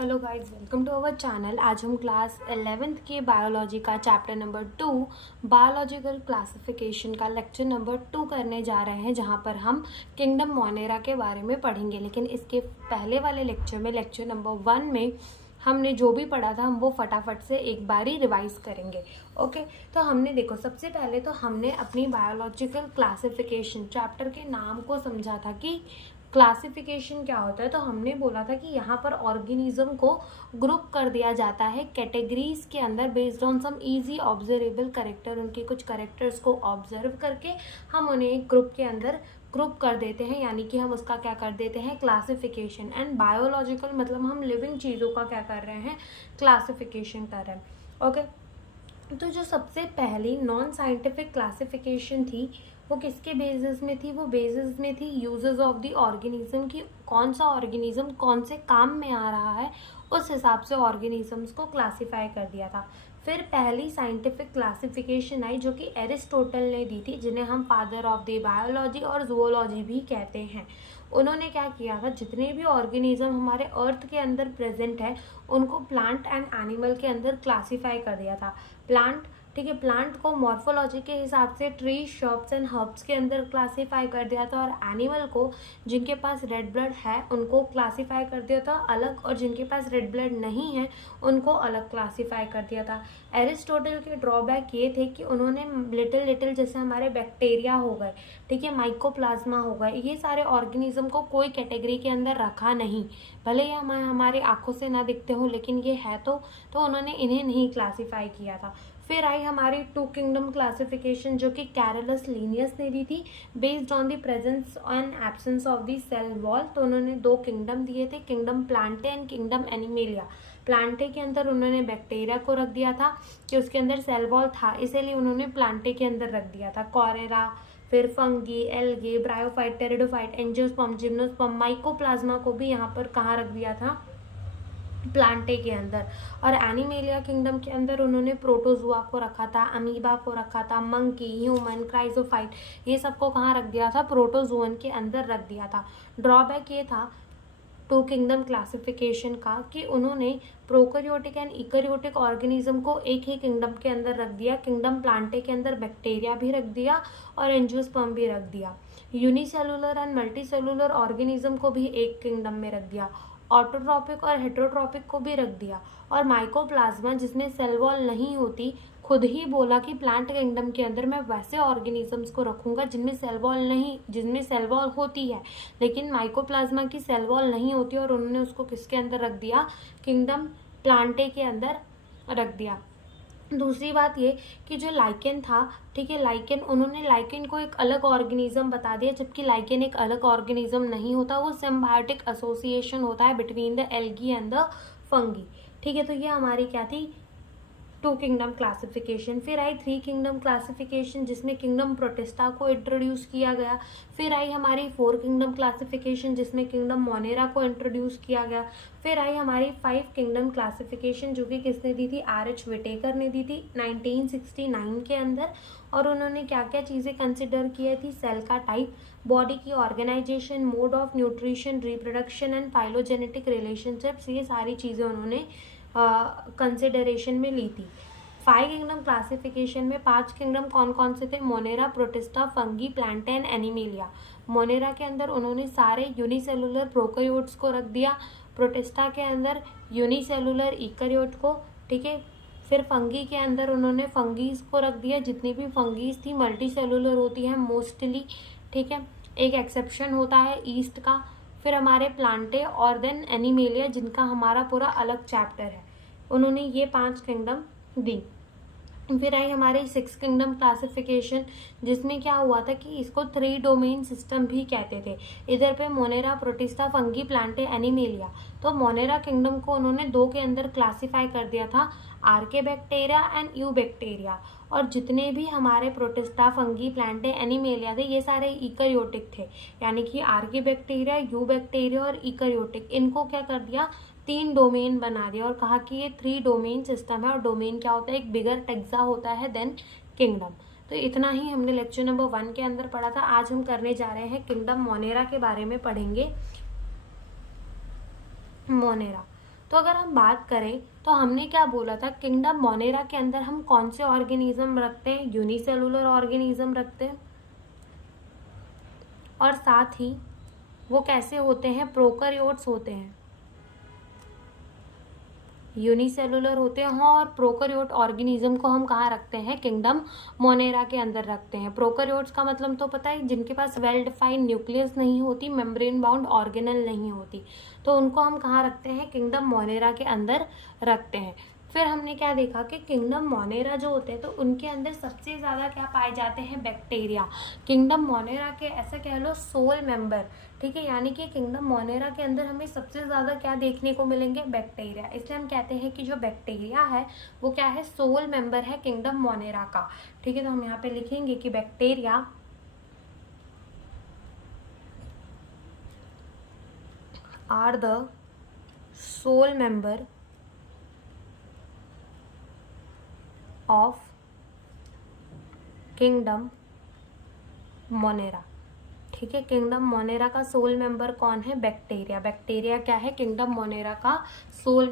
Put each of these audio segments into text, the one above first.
Hello guys, welcome to our channel. आज हम class 11th के बायोलॉजी का चैप्टर नंबर 2 बायोलॉजिकल क्लासिफिकेशन का लेक्चर नंबर 2 करने जा रहे हैं, जहां पर हम किंगडम मोनेरा के बारे में पढ़ेंगे। लेकिन इसके पहले वाले लेक्चर में, लेक्चर नंबर 1 में हमने जो भी पढ़ा था हम वो फटाफट से एक बार ही रिवाइज करेंगे। ओके, तो हमने देखो, सबसे पहले तो हमने अपनी बायोलॉजिकल क्लासिफिकेशन चैप्टर के नाम को समझा था कि क्लासिफिकेशन क्या होता है। तो हमने बोला था कि यहाँ पर ऑर्गेनिज्म को ग्रुप कर दिया जाता है कैटेगरीज के अंदर based on some easy observable character. उनके कुछ कैरेक्टर्स को ऑब्जर्व करके हम उन्हें एक ग्रुप के अंदर ग्रुप कर देते हैं, यानी कि हम उसका क्या कर देते हैं, क्लासिफिकेशन। एंड बायोलॉजिकल मतलब हम लिविंग चीज़ों का क्या कर रहे हैं, क्लासिफिकेशन कर रहे हैं। ओके, तो जो सबसे पहली नॉन साइंटिफिक क्लासिफिकेशन थी वो किसके बेसिस में थी, वो बेसिस में थी यूजेस ऑफ द ऑर्गेनिज्म की कौन सा ऑर्गेनिज्म कौन से काम में आ रहा है, उस हिसाब से ऑर्गेनिजम्स को क्लासिफाई कर दिया था। फिर पहली साइंटिफिक क्लासिफिकेशन आई जो कि एरिस्टोटल ने दी थी, जिन्हें हम फादर ऑफ द बायोलॉजी और जूलॉजी भी कहते हैं। उन्होंने क्या किया था, जितने भी ऑर्गेनिज्म हमारे अर्थ के अंदर प्रेजेंट है उनको प्लांट एंड एनिमल के अंदर क्लासिफाई कर दिया था। प्लांट, ठीक है, प्लांट को मॉर्फोलॉजी के हिसाब से ट्री, श्रब्स एंड हर्ब्स के अंदर क्लासिफाई कर दिया था, और एनिमल को जिनके पास रेड ब्लड है उनको क्लासिफाई कर दिया था अलग, और जिनके पास रेड ब्लड नहीं है उनको अलग क्लासिफाई कर दिया था। एरिस्टोटल के ड्रॉबैक ये थे कि उन्होंने लिटिल जैसे हमारे बैक्टीरिया हो गए, ठीक है, माइकोप्लाज्मा हो गए, ये सारे ऑर्गेनिज्म को कोई कैटेगरी के अंदर रखा नहीं। भले ही हमारे आंखों से ना दिखते हो, लेकिन ये है तो उन्होंने इन्हें नहीं क्लासिफाई किया था। फिर आई हमारी टू किंगडम क्लासिफिकेशन जो कि कैरोलस लीनियस ने दी थी, based on the presence and absence of the cell wall. तो उन्होंने दो किंगडम दिए थे, kingdom Plantae and kingdom Animalia. Plantae के अंदर उन्होंने बैक्टीरिया को रख दिया था कि उसके अंदर सेल वॉल था, इसीलिए उन्होंने प्लांटे के अंदर रख दिया था। कॉरेरा, फिर fungi, algae, bryophyte, pteridophyte, angiosperm, gymnosperm, mycoplasma को भी यहाँ पर कहाँ रख दिया था, प्लांटे के अंदर। और एनिमेलिया किंगडम के अंदर उन्होंने प्रोटोजुआ को रखा था, अमीबा को रखा था, मंकी, ह्यूमन, क्राइजोफाइट, ये सबको कहाँ रख दिया था, प्रोटोजुअन के अंदर रख दिया था। ड्रॉबैक ये था टू किंगडम क्लासिफिकेशन का कि उन्होंने प्रोकैरियोटिक एंड इकैरियोटिक ऑर्गेनिज्म को एक ही किंगडम के अंदर रख दिया। किंगडम प्लांटे के अंदर बैक्टीरिया भी रख दिया और एंजियोस्पर्म भी रख दिया। यूनिसेलुलर एंड मल्टीसेलुलर ऑर्गेनिज्म को भी एक किंगडम में रख दिया। ऑटोट्रॉपिक और हेटेरोट्रॉपिक को भी रख दिया। और माइकोप्लाज्मा, जिसमें सेल वॉल नहीं होती, खुद ही बोला कि प्लांट किंगडम के अंदर मैं वैसे ऑर्गेनिजम्स को रखूंगा जिनमें सेल वॉल नहीं, जिनमें सेल वॉल होती है लेकिन माइकोप्लाज्मा की सेल वॉल नहीं होती, और उन्होंने उसको किसके अंदर रख दिया, किंगडम प्लांटे के अंदर रख दिया। दूसरी बात ये कि जो लाइकेन था, ठीक है, लाइकेन, उन्होंने लाइकेन को एक अलग ऑर्गेनिज्म बता दिया, जबकि लाइकेन एक अलग ऑर्गेनिज्म नहीं होता, वो सिम्बायोटिक एसोसिएशन होता है between the algae and the fungi. ठीक है, तो ये हमारी क्या थी, टू किंगडम क्लासिफिकेशन। फिर आई थ्री किंगडम क्लासिफिकेशन जिसमें किंगडम प्रोटिस्टा को इंट्रोड्यूस किया गया। फिर आई हमारी फोर किंगडम क्लासिफिकेशन जिसमें किंगडम मोनेरा को इंट्रोड्यूस किया गया। फिर आई हमारी फाइव किंगडम क्लासिफिकेशन जो कि किसने दी थी, आर.एच. विटेकर ने दी थी 1969 के अंदर। और उन्होंने क्या क्या चीज़ें कंसिडर की थी, सेल का टाइप, बॉडी की organisation, mode of nutrition, reproduction and phylogenetic relationships, ये सारी चीज़ें उन्होंने कंसिडरेशन में ली थी। फाइव किंगडम क्लासिफिकेशन में पांच किंगडम कौन कौन से थे, Monera, protista, fungi, Plantae and animalia. Monera के अंदर उन्होंने सारे यूनिसेलुलर प्रोकैरियोट्स को रख दिया, प्रोटिस्टा के अंदर यूनिसेलुलर इकैरियोट को, ठीक है। फिर फंगी के अंदर उन्होंने फंगीज को रख दिया, जितनी भी फंगीज थी मल्टी सेलुलर होती है मोस्टली, ठीक है, एक एक्सेप्शन होता है ईस्ट का। फिर हमारे प्लांटे और देन एनिमेलिया, जिनका हमारा पूरा अलग चैप्टर है, उन्होंने ये पांच किंगडम दी। फिर आई हमारी सिक्स किंगडम क्लासिफिकेशन जिसमें क्या हुआ था कि इसको थ्री डोमेन सिस्टम भी कहते थे। इधर पे Monera, protista, fungi, Plantae, animalia. तो मोनेरा किंगडम को उन्होंने दो के अंदर क्लासिफाई कर दिया था, आर्के बैक्टीरिया एंड यू बैक्टीरिया। और जितने भी हमारे प्रोटिस्टा, फंगी, प्लांटे, एनिमेलिया थे ये सारे इकैरियोटिक थे, यानी कि आर्के बैक्टीरिया, यू बैक्टीरिया और इकैरियोटिक, इनको क्या कर दिया, तीन डोमेन बना दिया और कहा कि ये थ्री डोमेन सिस्टम है। और डोमेन क्या होता है, एक बिगर टेक्सा होता है देन किंगडम। तो इतना ही हमने लेक्चर नंबर 1 के अंदर पढ़ा था। आज हम करने जा रहे हैं किंगडम मोनेरा के बारे में पढ़ेंगे। मोनेरा तो अगर हम बात करें तो हमने क्या बोला था, किंगडम मोनेरा के अंदर हम कौन से ऑर्गेनिज्म रखते हैं, यूनिसेलुलर ऑर्गेनिज्म रखते हैं, और साथ ही वो कैसे होते हैं, प्रोकैरियोट्स होते हैं, यूनिसेलुलर होते हैं और प्रोकैरियोट ऑर्गेनिज्म को हम कहाँ रखते हैं, किंगडम मोनेरा के अंदर रखते हैं। प्रोकैरियोट्स का मतलब तो पता है, जिनके पास वेल डिफाइंड न्यूक्लियस नहीं होती, मेम्ब्रेन बाउंड ऑर्गेनल नहीं होती, तो उनको हम कहाँ रखते हैं, किंगडम मोनेरा के अंदर रखते हैं। फिर हमने क्या देखा कि किंगडम मोनेरा जो होते हैं तो उनके अंदर सबसे ज़्यादा क्या पाए जाते हैं, बैक्टीरिया। किंगडम मोनेरा के ऐसा कह लो सोल मेंबर, ठीक है, यानी कि किंगडम मोनेरा के अंदर हमें सबसे ज़्यादा क्या देखने को मिलेंगे, बैक्टीरिया। इसलिए हम कहते हैं कि जो बैक्टीरिया है वो क्या है, सोल मेंबर है किंगडम मोनेरा का। ठीक है, तो हम यहाँ पे लिखेंगे कि bacteria are the sole member of kingdom Monera. ठीक है, किंगडम मोनेरा का सोल मेंबर कौन है, बैक्टीरिया। बैक्टीरिया क्या है, किंगडम मोनेरा का सोल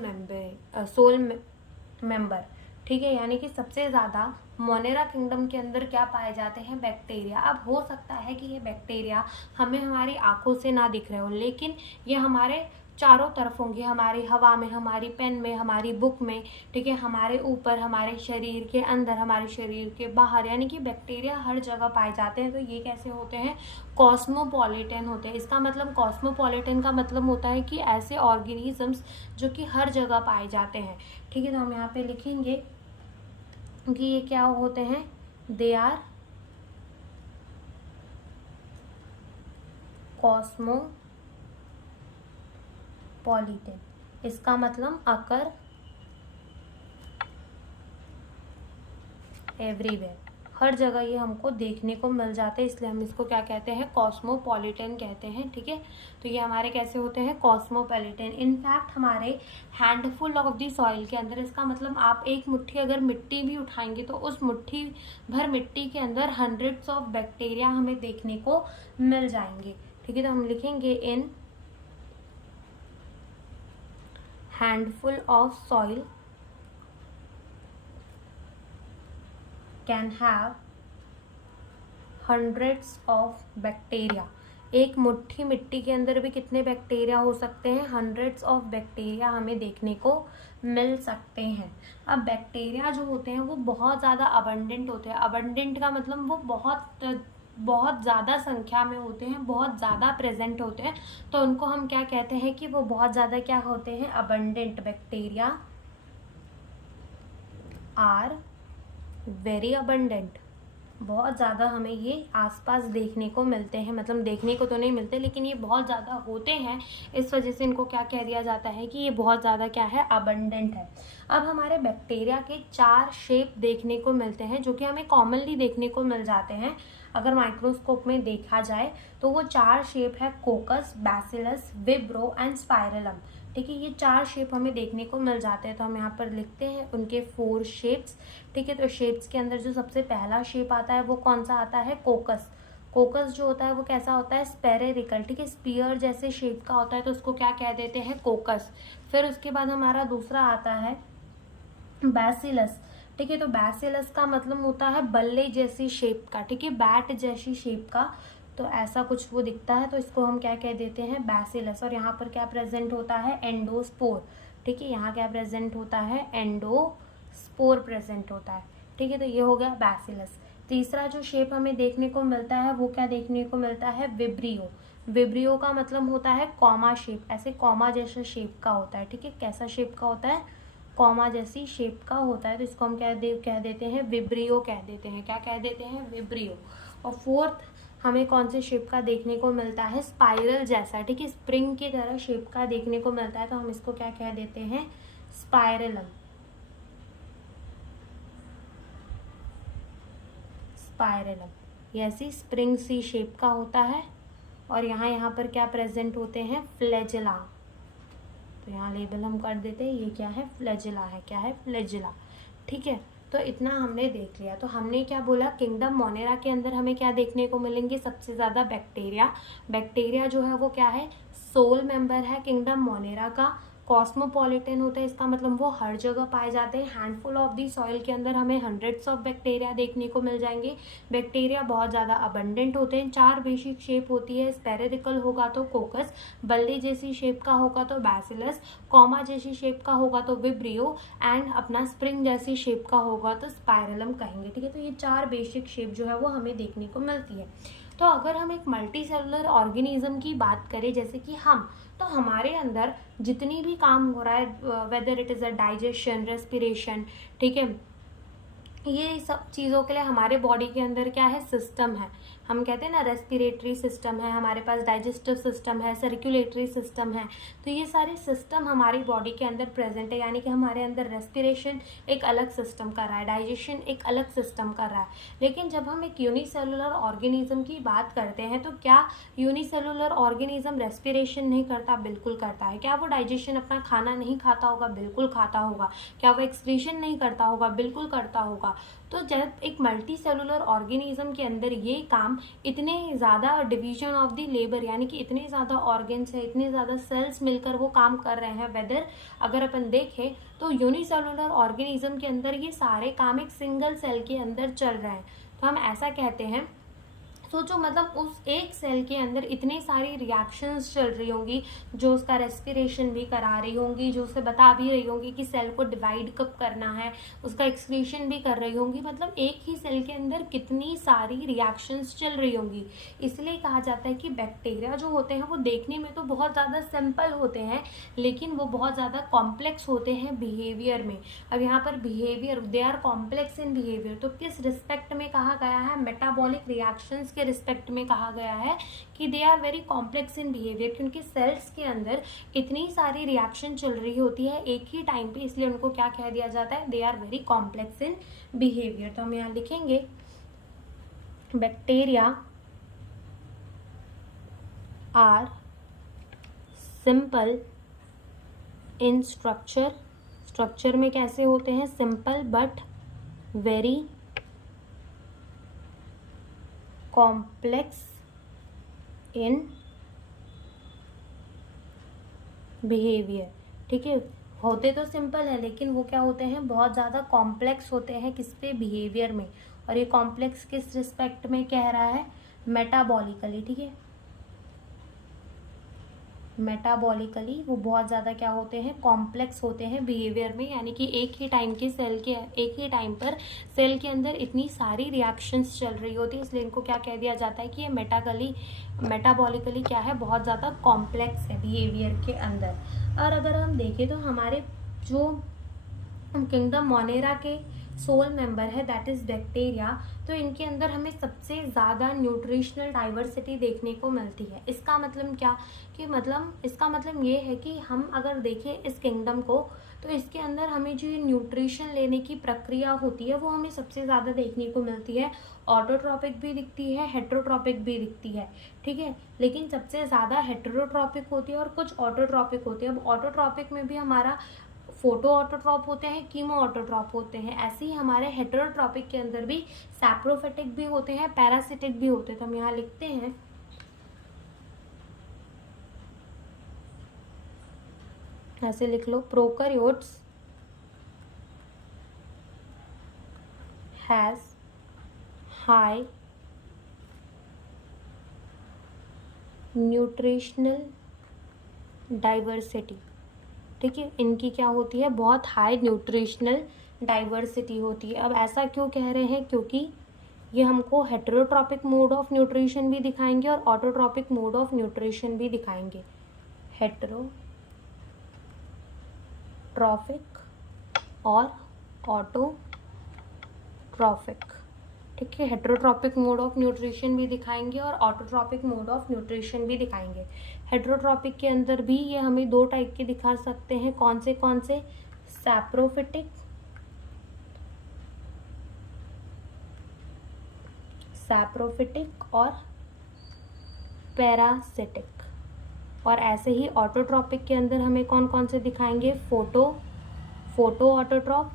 मेंबर। ठीक है, यानी कि सबसे ज़्यादा मोनेरा किंगडम के अंदर क्या पाए जाते हैं, बैक्टीरिया। अब हो सकता है कि ये बैक्टीरिया हमें हमारी आंखों से ना दिख रहे हो, लेकिन ये हमारे चारों तरफ होंगे, हमारी हवा में, हमारी पेन में, हमारी बुक में, ठीक है, हमारे ऊपर, हमारे शरीर के अंदर, हमारे शरीर के बाहर, यानी कि बैक्टीरिया हर जगह पाए जाते हैं। तो ये कैसे होते हैं, कॉस्मोपॉलिटन होते हैं। इसका मतलब कॉस्मोपॉलिटन का मतलब होता है कि ऐसे ऑर्गेनिजम्स जो कि हर जगह पाए जाते हैं। ठीक है, तो हम यहाँ पे लिखेंगे कि ये क्या होते हैं, दे आर कॉस्मोपॉलिटन। इसका मतलब अकर एवरीवेयर, हर जगह ये हमको देखने को मिल जाते हैं, इसलिए हम इसको क्या कहते हैं, कॉस्मोपॉलिटन कहते हैं। ठीक है, तो ये हमारे कैसे होते हैं, कॉस्मोपॉलिटन। इनफैक्ट हमारे हैंडफुल ऑफ द सॉइल के अंदर, इसका मतलब आप एक मुट्ठी अगर मिट्टी भी उठाएंगे तो उस मुट्ठी भर मिट्टी के अंदर हंड्रेड्स ऑफ बैक्टीरिया हमें देखने को मिल जाएंगे। ठीक है, तो हम लिखेंगे इन handful of soil can have hundreds of bacteria। एक मुट्ठी मिट्टी के अंदर भी कितने बैक्टीरिया हो सकते हैं, हंड्रेड्स ऑफ बैक्टीरिया हमें देखने को मिल सकते हैं। अब बैक्टीरिया जो होते हैं वो बहुत ज़्यादा अबंडेंट होते हैं। अबंडेंट का मतलब वो बहुत ज़्यादा संख्या में होते हैं, बहुत ज़्यादा प्रेजेंट होते हैं, तो उनको हम क्या कहते हैं कि वो बहुत ज़्यादा क्या होते हैं, abundant. Bacteria are very abundant, बहुत ज़्यादा हमें ये आसपास देखने को मिलते हैं, मतलब देखने को तो नहीं मिलते लेकिन ये बहुत ज़्यादा होते हैं, इस वजह से इनको क्या कह दिया जाता है कि ये बहुत ज़्यादा क्या है, अबंडेंट है। अब हमारे बैक्टीरिया के 4 शेप देखने को मिलते हैं जो कि हमें कॉमनली देखने को मिल जाते हैं। अगर माइक्रोस्कोप में देखा जाए तो वो 4 शेप है, कोकस, बैसिलस, विब्रो एंड स्पाइरलम। ठीक है, ये 4 शेप हमें देखने को मिल जाते हैं, तो हम यहाँ पर लिखते हैं उनके 4 शेप्स। ठीक है, तो शेप्स के अंदर जो सबसे पहला शेप आता है वो कौन सा आता है, कोकस। कोकस जो होता है वो कैसा होता है, स्पेरेरिकल, ठीक है, स्पीयर जैसे शेप का होता है, तो उसको क्या कह देते हैं, कोकस। फिर उसके बाद हमारा दूसरा आता है बैसिलस। ठीक है, तो बैसिलस का मतलब होता है बल्ले जैसी शेप का, ठीक है, बैट जैसी शेप का, तो ऐसा कुछ वो दिखता है, तो इसको हम क्या कह देते हैं, बैसिलस। और यहाँ पर क्या प्रेजेंट होता है, एंडोस्पोर। ठीक है, यहाँ क्या प्रेजेंट होता है, एंडोस्पोर प्रेजेंट होता है। ठीक है, तो ये हो गया बैसिलस। तीसरा जो शेप हमें देखने को मिलता है वो क्या देखने को मिलता है, विब्रियो। विब्रियो का मतलब होता है कॉमा शेप, ऐसे कॉमा जैसा शेप का होता है। ठीक है, कैसा शेप का होता है, कॉमा जैसी शेप का होता है, तो इसको हम कह देते हैं विब्रियो कह देते हैं। क्या कह देते हैं, विब्रियो। और फोर्थ हमें कौन से शेप का देखने को मिलता है, स्पाइरल जैसा, ठीक है, स्प्रिंग की तरह शेप का देखने को मिलता है, तो हम इसको क्या कह देते हैं, स्पाइरलम। स्पाइरलम ये ऐसी स्प्रिंग सी शेप का होता है। और यहाँ पर क्या प्रेजेंट होते हैं, फ्लैजेला। तो यहाँ लेबल हम कर देते हैं, ये क्या है, फ्लैजेला है। क्या है, फ्लैजेला। ठीक है, तो इतना हमने देख लिया। तो हमने क्या बोला, किंगडम मोनेरा के अंदर हमें क्या देखने को मिलेंगे, सबसे ज़्यादा बैक्टीरिया। बैक्टीरिया जो है वो क्या है, सोल मेंबर है किंगडम मोनेरा का। कॉस्मोपॉलिटन होता है, इसका मतलब वो हर जगह पाए जाते हैं। हैंडफुल ऑफ दी सॉइल के अंदर हमें हंड्रेड्स ऑफ बैक्टीरिया देखने को मिल जाएंगे। बैक्टीरिया बहुत ज़्यादा अबंडेंट होते हैं। 4 बेसिक शेप होती है, स्पेरिकल होगा तो कोकस, बल्ले जैसी शेप का होगा तो बैसिलस, कॉमा जैसी शेप का होगा तो विब्रियो, एंड अपना स्प्रिंग जैसी शेप का होगा तो स्पाइरलम कहेंगे। ठीक है, तो ये 4 बेसिक शेप जो है वो हमें देखने को मिलती है। तो अगर हम एक मल्टी सेलुलर ऑर्गेनिज्म की बात करें जैसे कि हम, तो हमारे अंदर जितनी भी काम हो रहा है, whether it is a digestion, respiration, ठीक है, ये सब चीज़ों के लिए हमारे बॉडी के अंदर क्या है, सिस्टम है। हम कहते हैं ना रेस्पिरेटरी सिस्टम है, हमारे पास डाइजेस्टिव सिस्टम है, सर्कुलेटरी सिस्टम है। तो ये सारे सिस्टम हमारी बॉडी के अंदर प्रेजेंट है, यानी कि हमारे अंदर रेस्पिरेशन एक अलग सिस्टम कर रहा है, डाइजेशन एक अलग सिस्टम कर रहा है। लेकिन जब हम एक यूनिसेलुलर ऑर्गेनिज्म की बात करते हैं तो क्या यूनिसेलुलर ऑर्गेनिज्म रेस्पिरेशन नहीं करता? बिल्कुल करता है। क्या वो डाइजेशन अपना खाना नहीं खाता होगा? बिल्कुल खाता होगा। क्या वो एक्सक्रीशन नहीं करता होगा? बिल्कुल करता होगा। तो जब एक मल्टी सेलुलर ऑर्गेनिज्म के अंदर ये काम, इतने ज़्यादा डिवीजन ऑफ द लेबर, यानी कि इतने ज़्यादा ऑर्गन्स है, इतने ज़्यादा सेल्स मिलकर वो काम कर रहे हैं, वेदर अगर अपन देखें तो यूनिसेलुलर ऑर्गेनिज्म के अंदर ये सारे काम एक सिंगल सेल के अंदर चल रहे हैं। तो हम ऐसा कहते हैं, सोचो मतलब उस एक सेल के अंदर इतनी सारी रिएक्शंस चल रही होंगी, जो उसका रेस्पिरेशन भी करा रही होंगी, जो उसे बता भी रही होंगी कि सेल को डिवाइड कब करना है, उसका एक्सक्रीशन भी कर रही होंगी। मतलब एक ही सेल के अंदर कितनी सारी रिएक्शंस चल रही होंगी। इसलिए कहा जाता है कि बैक्टीरिया जो होते हैं वो देखने में तो बहुत ज़्यादा सिंपल होते हैं, लेकिन वो बहुत ज़्यादा कॉम्प्लेक्स होते हैं बिहेवियर में। अब यहाँ पर behaviour, they are complex in behaviour, तो किस रिस्पेक्ट में कहा गया है? मेटाबॉलिक रिएक्शंस के रिस्पेक्ट में कहा गया है कि they are very complex in behaviour, क्योंकि सेल्स के अंदर इतनी सारी रिएक्शन चल रही होती है एक ही टाइम पे, इसलिए उनको क्या कह दिया जाता है? They are very complex in behaviour. तो हम यहाँ लिखेंगे bacteria are simple in structure. Structure में कैसे होते हैं? Simple but very complex in behaviour. ठीक है, होते तो सिंपल है लेकिन वो क्या होते हैं? बहुत ज़्यादा कॉम्प्लेक्स होते हैं। किस पे? बिहेवियर में। और ये कॉम्प्लेक्स किस रिस्पेक्ट में कह रहा है? मेटाबॉलिकली। ठीक है, मेटाबॉलिकली वो बहुत ज़्यादा क्या होते हैं? कॉम्प्लेक्स होते हैं बिहेवियर में, यानी कि एक ही टाइम पर सेल के अंदर इतनी सारी रिएक्शंस चल रही होती है, इसलिए इनको क्या कह दिया जाता है कि ये मेटाबॉलिकली क्या है? बहुत ज़्यादा कॉम्प्लेक्स है बिहेवियर के अंदर। और अगर हम देखें तो हमारे जो किंगडम मोनेरा के सोल मेंबर है दैट इज बैक्टीरिया, तो इनके अंदर हमें सबसे ज़्यादा न्यूट्रिशनल डाइवर्सिटी देखने को मिलती है। इसका मतलब क्या? कि मतलब इसका मतलब ये है कि हम अगर देखें इस किंगडम को, तो इसके अंदर हमें जो ये न्यूट्रिशन लेने की प्रक्रिया होती है वो हमें सबसे ज़्यादा देखने को मिलती है। ऑटोट्रॉपिक भी दिखती है, हेट्रोट्रॉपिक भी दिखती है। ठीक है, लेकिन सबसे ज़्यादा हेट्रोट्रॉपिक होती है और कुछ ऑटोट्रॉपिक होती है। अब ऑटोट्रॉपिक में भी हमारा फोटो ऑटोट्रॉप होते हैं, कीमो ऑटोट्रॉप होते हैं। ऐसे ही हमारे हेटेरोट्रॉपिक के अंदर भी सैप्रोफिटिक भी होते हैं, पैरासिटिक भी होते हैं। तो हम यहाँ लिखते हैं ऐसे लिख लो, prokaryotes has high nutritional diversity. ठीक है, इनकी क्या होती है? बहुत हाई न्यूट्रिशनल डाइवर्सिटी होती है। अब ऐसा क्यों कह रहे हैं? क्योंकि ये हमको हेटेरोट्रॉपिक मोड ऑफ न्यूट्रिशन भी दिखाएंगे और ऑटोट्रॉपिक मोड ऑफ न्यूट्रिशन भी दिखाएंगे। हेटेरोट्रॉपिक और ऑटोट्रॉपिक। ठीक है, हेटेरोट्रॉपिक मोड ऑफ न्यूट्रिशन भी दिखाएंगे और ऑटोट्रॉपिक मोड ऑफ न्यूट्रिशन भी दिखाएंगे। हेटेरोट्रॉपिक के अंदर भी ये हमें 2 टाइप के दिखा सकते हैं। कौन से? सैप्रोफिटिक और पैरासिटिक। और ऐसे ही ऑटोट्रॉपिक के अंदर हमें कौन कौन से दिखाएंगे? फोटो ऑटोट्रॉप,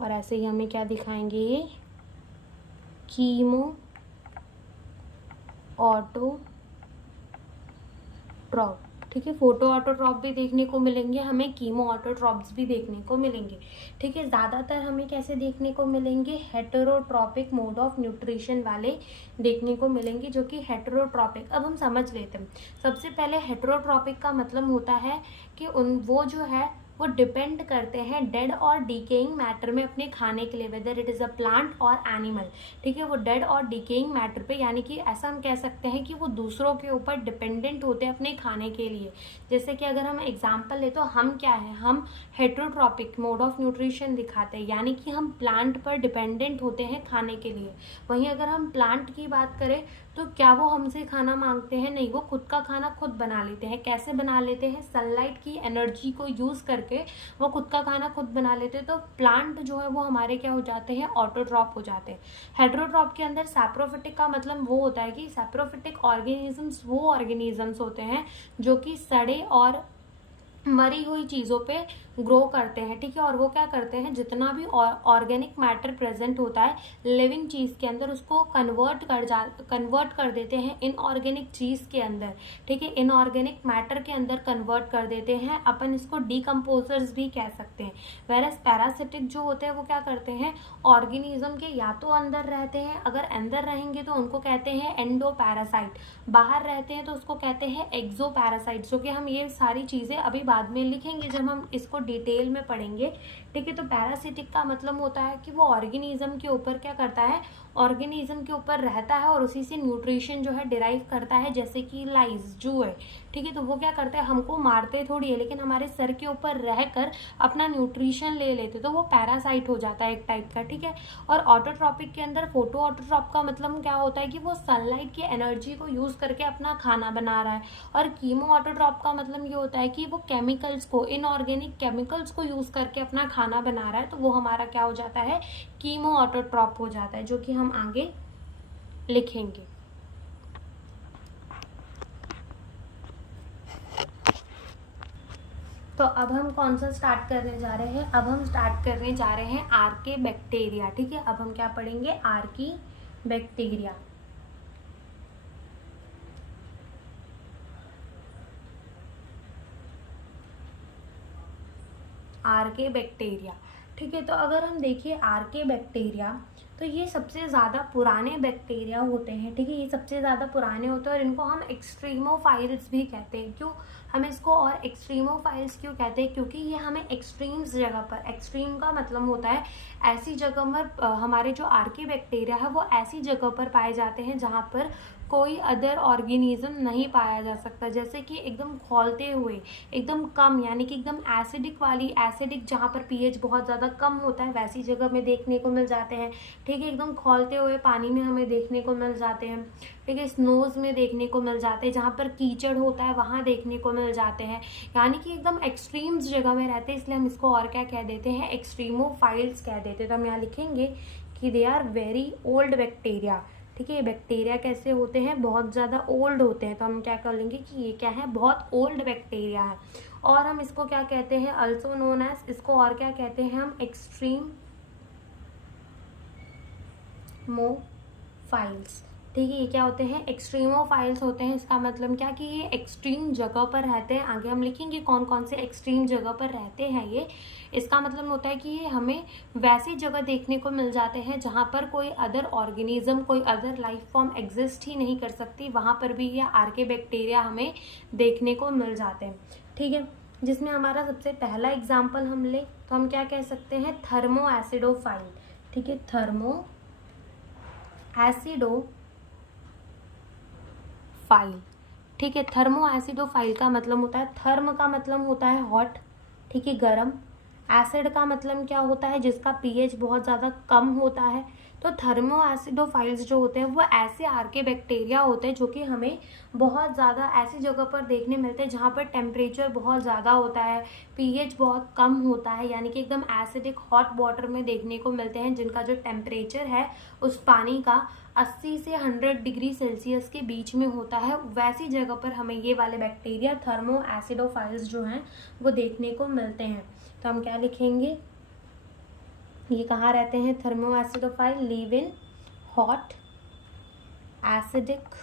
और ऐसे ही हमें क्या दिखाएंगे? ये कीमो ऑटोट्रॉप। ऑटोट्रॉप, ठीक है, फोटो ऑटोट्रॉप भी देखने को मिलेंगे, हमें कीमो ऑटोट्रॉप्स भी देखने को मिलेंगे, ठीक है। ज़्यादातर हमें कैसे देखने को मिलेंगे, हेटेरोट्रॉपिक मोड ऑफ न्यूट्रिशन वाले देखने को मिलेंगे, जो कि हेटेरोट्रॉपिक। अब हम समझ लेते हैं। सबसे पहले हेटेरोट्रॉपिक का मतलब होता है कि वो जो है वो डिपेंड करते हैं डेड और डिकेइंग मैटर में अपने खाने के लिए, whether it is a plant और एनिमल, ठीक है। वो डेड और डिकेइंग मैटर पे, यानी कि ऐसा हम कह सकते हैं कि वो दूसरों के ऊपर डिपेंडेंट होते हैं अपने खाने के लिए। जैसे कि अगर हम एग्जांपल ले तो हम क्या है, हम हेटेरोट्रॉपिक मोड ऑफ न्यूट्रिशन दिखाते हैं, यानी कि हम प्लांट पर डिपेंडेंट होते हैं खाने के लिए। वहीं अगर हम प्लांट की बात करें तो क्या वो हमसे खाना मांगते हैं, नहीं, वो खुद का खाना खुद बना लेते हैं। कैसे बना लेते हैं, सनलाइट की एनर्जी को यूज़ करके वो खुद का खाना खुद बना लेते हैं। तो प्लांट जो है वो हमारे क्या हो जाते हैं, ऑटोट्रॉप हो जाते हैं। हेटेरोट्रॉप के अंदर सैप्रोफिटिक का मतलब वो होता है कि सैप्रोफिटिक ऑर्गेनिजम्स वो ऑर्गेनिजम्स होते हैं जो कि सड़े और मरी हुई चीज़ों पे ग्रो करते हैं, ठीक है। और वो क्या करते हैं, जितना भी ऑर्गेनिक मैटर प्रेजेंट होता है लिविंग चीज़ के अंदर, उसको कन्वर्ट कर देते हैं इनऑर्गेनिक चीज़ के अंदर, ठीक है, इनऑर्गेनिक मैटर के अंदर कन्वर्ट कर देते हैं। अपन इसको डीकम्पोजर्स भी कह सकते हैं। वेरस पैरासिटिक जो होते हैं वो क्या करते हैं, ऑर्गेनिज्म के या तो अंदर रहते हैं, अगर अंदर रहेंगे तो उनको कहते हैं एंडो पैरासाइट, बाहर रहते हैं तो उसको कहते हैं एक्सो पैरासाइट। जो कि हम ये सारी चीज़ें अभी बाद में लिखेंगे जब हम इसको डिटेल में पढ़ेंगे, ठीक है। तो पैरासिटिक का मतलब होता है कि वो ऑर्गेनिज्म के ऊपर क्या करता है, ऑर्गेनिज्म के ऊपर रहता है और उसी से न्यूट्रिशन जो है डिराइव करता है, जैसे कि लाइस जू है, ठीक है। तो वो क्या करते हैं, हमको मारते थोड़ी है लेकिन हमारे सर के ऊपर रहकर अपना न्यूट्रिशन ले लेते, तो वो पैरासाइट हो जाता है एक टाइप का, ठीक है। और ऑटोट्रॉपिक के अंदर फोटो ऑटोट्रॉप का मतलब क्या होता है कि वो सनलाइट की एनर्जी को यूज करके अपना खाना बना रहा है। और कीमो ऑटोट्रॉप का मतलब ये होता है कि वो केमिकल्स को, इनऑर्गेनिक केमिकल्स को यूज करके अपना खाना बना रहा है, तो वो हमारा क्या हो जाता है, कीमो ऑटोट्रॉप हो जाता है, जो कि हम आगे लिखेंगे। तो अब हम कौन सा स्टार्ट करने जा रहे हैं, अब हम स्टार्ट करने जा रहे हैं आर्के बैक्टीरिया, ठीक है। अब हम क्या पढ़ेंगे, आर्की बैक्टीरिया। आर्के बैक्टीरिया, ठीक है। तो अगर हम देखिए आर्के बैक्टीरिया, तो ये सबसे ज़्यादा पुराने बैक्टीरिया होते हैं, ठीक है। ये सबसे ज़्यादा पुराने होते हैं और इनको हम एक्सट्रीमोफाइल्स भी कहते हैं। क्यों हम इसको और एक्सट्रीमोफाइल्स क्यों कहते हैं, क्योंकि ये हमें एक्सट्रीम्स जगह पर, एक्सट्रीम का मतलब होता है ऐसी जगह पर, हमारे जो आर्के बैक्टीरिया है वो ऐसी जगह पर पाए जाते हैं जहाँ पर कोई अदर ऑर्गेनिज्म नहीं पाया जा सकता। जैसे कि एकदम खौलते हुए, एकदम कम, यानी कि एकदम एसिडिक वाली, एसिडिक जहाँ पर पीएच बहुत ज़्यादा कम होता है वैसी जगह में देखने को मिल जाते हैं, ठीक है। एकदम खौलते हुए पानी में हमें देखने को मिल जाते हैं, ठीक है। स्नोज में देखने को मिल जाते हैं, जहाँ पर कीचड़ होता है वहाँ देखने को मिल जाते हैं, यानी कि एकदम एक्सट्रीम्स जगह में रहते हैं, इसलिए हम इसको और क्या कह देते हैं, एक्सट्रीमोफाइल्स कह देते हैं। तो हम यहाँ लिखेंगे कि they are very old bacteria, ठीक है। ये बैक्टीरिया कैसे होते हैं, बहुत ज़्यादा ओल्ड होते हैं, तो हम क्या कर लेंगे कि ये क्या है, बहुत ओल्ड बैक्टीरिया है। और हम इसको क्या कहते हैं, अल्सो नोन एज, इसको और क्या कहते हैं हम, एक्सट्रीम मोफाइल्स, ठीक है। ये क्या होते हैं, एक्सट्रीमोफाइल्स होते हैं। इसका मतलब क्या कि ये एक्सट्रीम जगह पर रहते हैं। आगे हम लिखेंगे कौन कौन से एक्सट्रीम जगह पर रहते हैं ये। इसका मतलब होता है कि ये हमें वैसी जगह देखने को मिल जाते हैं जहाँ पर कोई अदर ऑर्गेनिज्म, कोई अदर लाइफ फॉर्म एग्जिस्ट ही नहीं कर सकती, वहाँ पर भी ये आर्के बैक्टीरिया हमें देखने को मिल जाते हैं, ठीक है। जिसमें हमारा सबसे पहला एग्जाम्पल हम ले तो हम क्या कह सकते हैं, थर्मो एसिडोफाइल, ठीक है। थर्मो एसिडोफाइल, ठीक है। थर्मो एसिडोफाइल का मतलब होता है, थर्म का मतलब होता है हॉट, ठीक है, गर्म। एसिड का मतलब क्या होता है, जिसका पीएच बहुत ज़्यादा कम होता है। तो थर्मो एसिडोफाइल्स जो होते हैं वो ऐसे आर्के बैक्टीरिया होते हैं जो कि हमें बहुत ज़्यादा ऐसी जगह पर देखने मिलते हैं जहाँ पर टेम्परेचर बहुत ज़्यादा होता है, पीएच बहुत कम होता है, यानी कि एकदम एसिडिक हॉट वाटर में देखने को मिलते हैं, जिनका जो टेम्परेचर है उस पानी का 80 से 100 डिग्री सेल्सियस के बीच में होता है। वैसी जगह पर हमें ये वाले बैक्टीरिया थर्मो एसिडोफाइल्स जो हैं वो देखने को मिलते हैं। तो हम क्या लिखेंगे, ये कहाँ रहते हैं, thermo acidophile live in hot acidic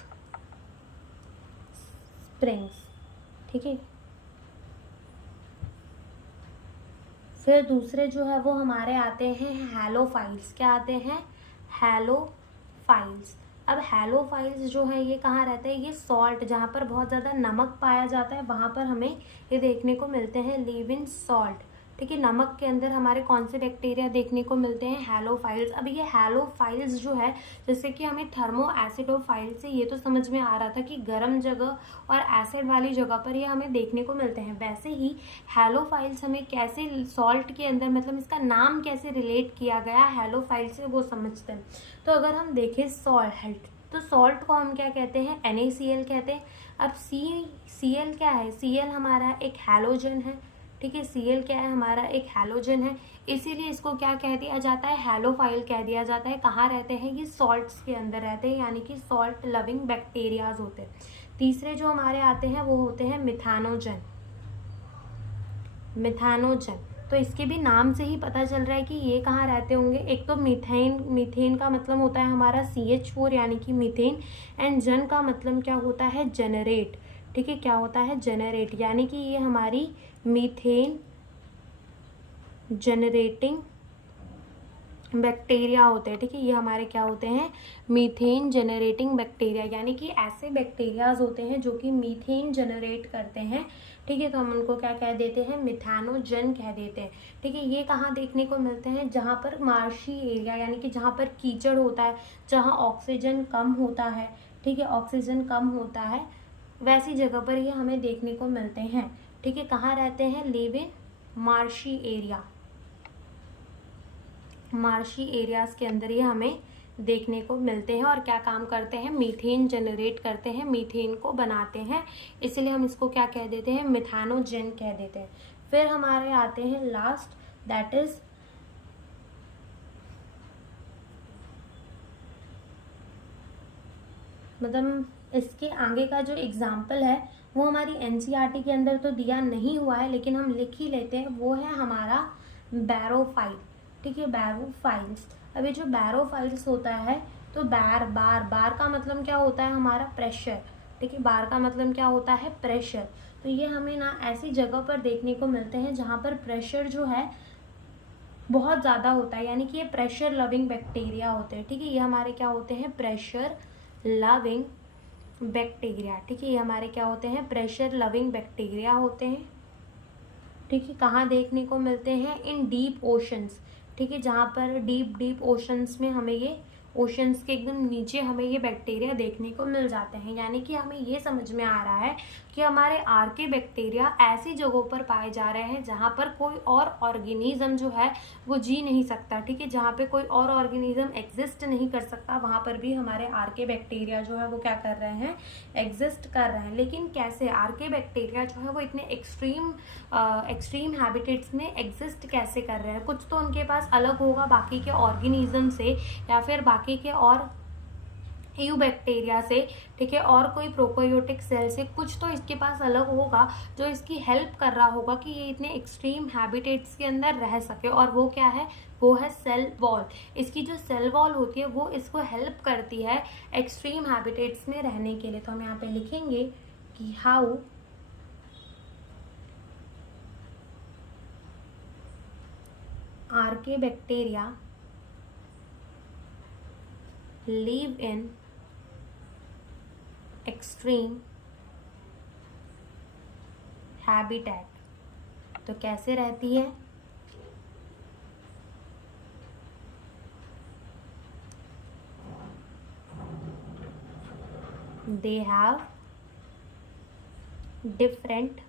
springs, ठीक है। फिर दूसरे जो है वो हमारे आते हैं हैलोफाइल्स। क्या आते हैं? हैलोफाइल्स। अब हैलोफाइल्स जो है ये कहाँ रहते हैं? ये सॉल्ट, जहाँ पर बहुत ज़्यादा नमक पाया जाता है वहाँ पर हमें ये देखने को मिलते हैं, लिव इन सॉल्ट। ठीक है, नमक के अंदर हमारे कौन से बैक्टीरिया देखने को मिलते हैं? हैलोफाइल्स। अब ये हैलोफाइल्स जो है, जैसे कि हमें थर्मो एसिडोफाइल से ये तो समझ में आ रहा था कि गर्म जगह और एसिड वाली जगह पर ये हमें देखने को मिलते हैं, वैसे ही हैलोफाइल्स हमें कैसे सॉल्ट के अंदर, मतलब इसका नाम कैसे रिलेट किया गया हैलोफाइल से, वो समझते हैं। तो अगर हम देखें सॉल्ट, तो सॉल्ट को हम क्या कहते हैं? NaCl कहते हैं। अब Cl क्या है? Cl हमारा एक हैलोजन है। ठीक है, Cl क्या है? हमारा एक हैलोजन है, इसीलिए इसको क्या कह दिया जाता है? हैलोफाइल कह दिया जाता है। कहाँ रहते हैं? ये सॉल्ट्स के अंदर रहते हैं, यानी कि सॉल्ट लविंग बैक्टीरियाज होते हैं। तीसरे जो हमारे आते हैं वो होते हैं मिथानोजन। तो इसके भी नाम से ही पता चल रहा है कि ये कहाँ रहते होंगे। एक तो मीथेन का मतलब होता है हमारा CH4 यानी कि मीथेन, एंड जन का मतलब क्या होता है? जनरेट। ठीक है, क्या होता है? जनरेट, यानी कि ये हमारी मीथेन जनरेटिंग बैक्टीरिया होते हैं। ठीक है, ये हमारे क्या होते हैं? मीथेन जनरेटिंग बैक्टीरिया, यानी कि ऐसे बैक्टीरियाज होते हैं जो कि मीथेन जनरेट करते हैं। ठीक है, तो हम उनको क्या कह देते हैं? मिथानोजन कह देते हैं। ठीक है, ये कहाँ देखने को मिलते हैं? जहाँ पर मार्शी एरिया, यानी कि जहाँ पर कीचड़ होता है, जहाँ ऑक्सीजन कम होता है। ठीक है, ऑक्सीजन कम होता है, वैसी जगह पर ये हमें देखने को मिलते हैं। ठीक है, कहाँ रहते हैं? Live in marshy area. Marshy areas के अंदर ये हमें देखने को मिलते हैं। और क्या काम करते हैं? मीथेन जनरेट करते हैं, मीथेन को बनाते हैं, इसलिए हम इसको क्या कह देते हैं? मिथानोजन कह देते हैं। फिर हमारे आते हैं लास्ट, दैट इज मतलब इसके आगे का जो एग्जाम्पल है वो हमारी NCERT के अंदर तो दिया नहीं हुआ है, लेकिन हम लिख ही लेते हैं। वो है हमारा बैरोफाइल। ठीक है, बैरोफाइल्स। अब ये जो बैरोफाइल्स होता है, तो बार का मतलब क्या होता है? हमारा प्रेशर। ठीक है, बार का मतलब क्या होता है? प्रेशर। तो ये हमें ना ऐसी जगह पर देखने को मिलते हैं जहाँ पर प्रेशर जो है बहुत ज़्यादा होता है, यानी कि ये प्रेशर लविंग बैक्टीरिया होते हैं। ठीक है, ये हमारे क्या होते हैं? Pressure loving bacteria. ठीक है, ये हमारे क्या होते हैं? प्रेशर लविंग बैक्टीरिया होते हैं। ठीक है, कहाँ देखने को मिलते हैं? इन डीप ओशंस। ठीक है, जहाँ पर डीप ओशंस में हमें ये, ओशंस के एकदम नीचे हमें ये बैक्टीरिया देखने को मिल जाते हैं। यानी कि हमें ये समझ में आ रहा है कि हमारे आर्के बैक्टीरिया ऐसी जगहों पर पाए जा रहे हैं जहाँ पर कोई और ऑर्गेनिज्म जो है वो जी नहीं सकता। ठीक है, जहाँ पे कोई और ऑर्गेनिज्म एग्जिस्ट नहीं कर सकता, वहाँ पर भी हमारे आर्के बैक्टीरिया जो है वो क्या कर रहे हैं? एग्जिस्ट कर रहे हैं। लेकिन कैसे? आर्के बैक्टीरिया जो है वो इतने एक्सट्रीम हैबिटेट्स में एग्जिस्ट कैसे कर रहे हैं? कुछ तो उनके पास अलग होगा बाकी के ऑर्गेनिज्म से, या फिर बाकी के और यूबैक्टीरिया से। ठीक है, और कोई प्रोकार्योटिक सेल से कुछ तो इसके पास अलग होगा जो इसकी हेल्प कर रहा होगा कि ये इतने एक्सट्रीम हैबिटेट्स के अंदर रह सके। और वो क्या है? वो है सेल वॉल। इसकी जो सेल वॉल होती है वो इसको हेल्प करती है एक्सट्रीम हैबिटेट्स में रहने के लिए। तो हम यहाँ पे लिखेंगे कि how archaebacteria live in extreme habitat। तो कैसे रहती है? they have different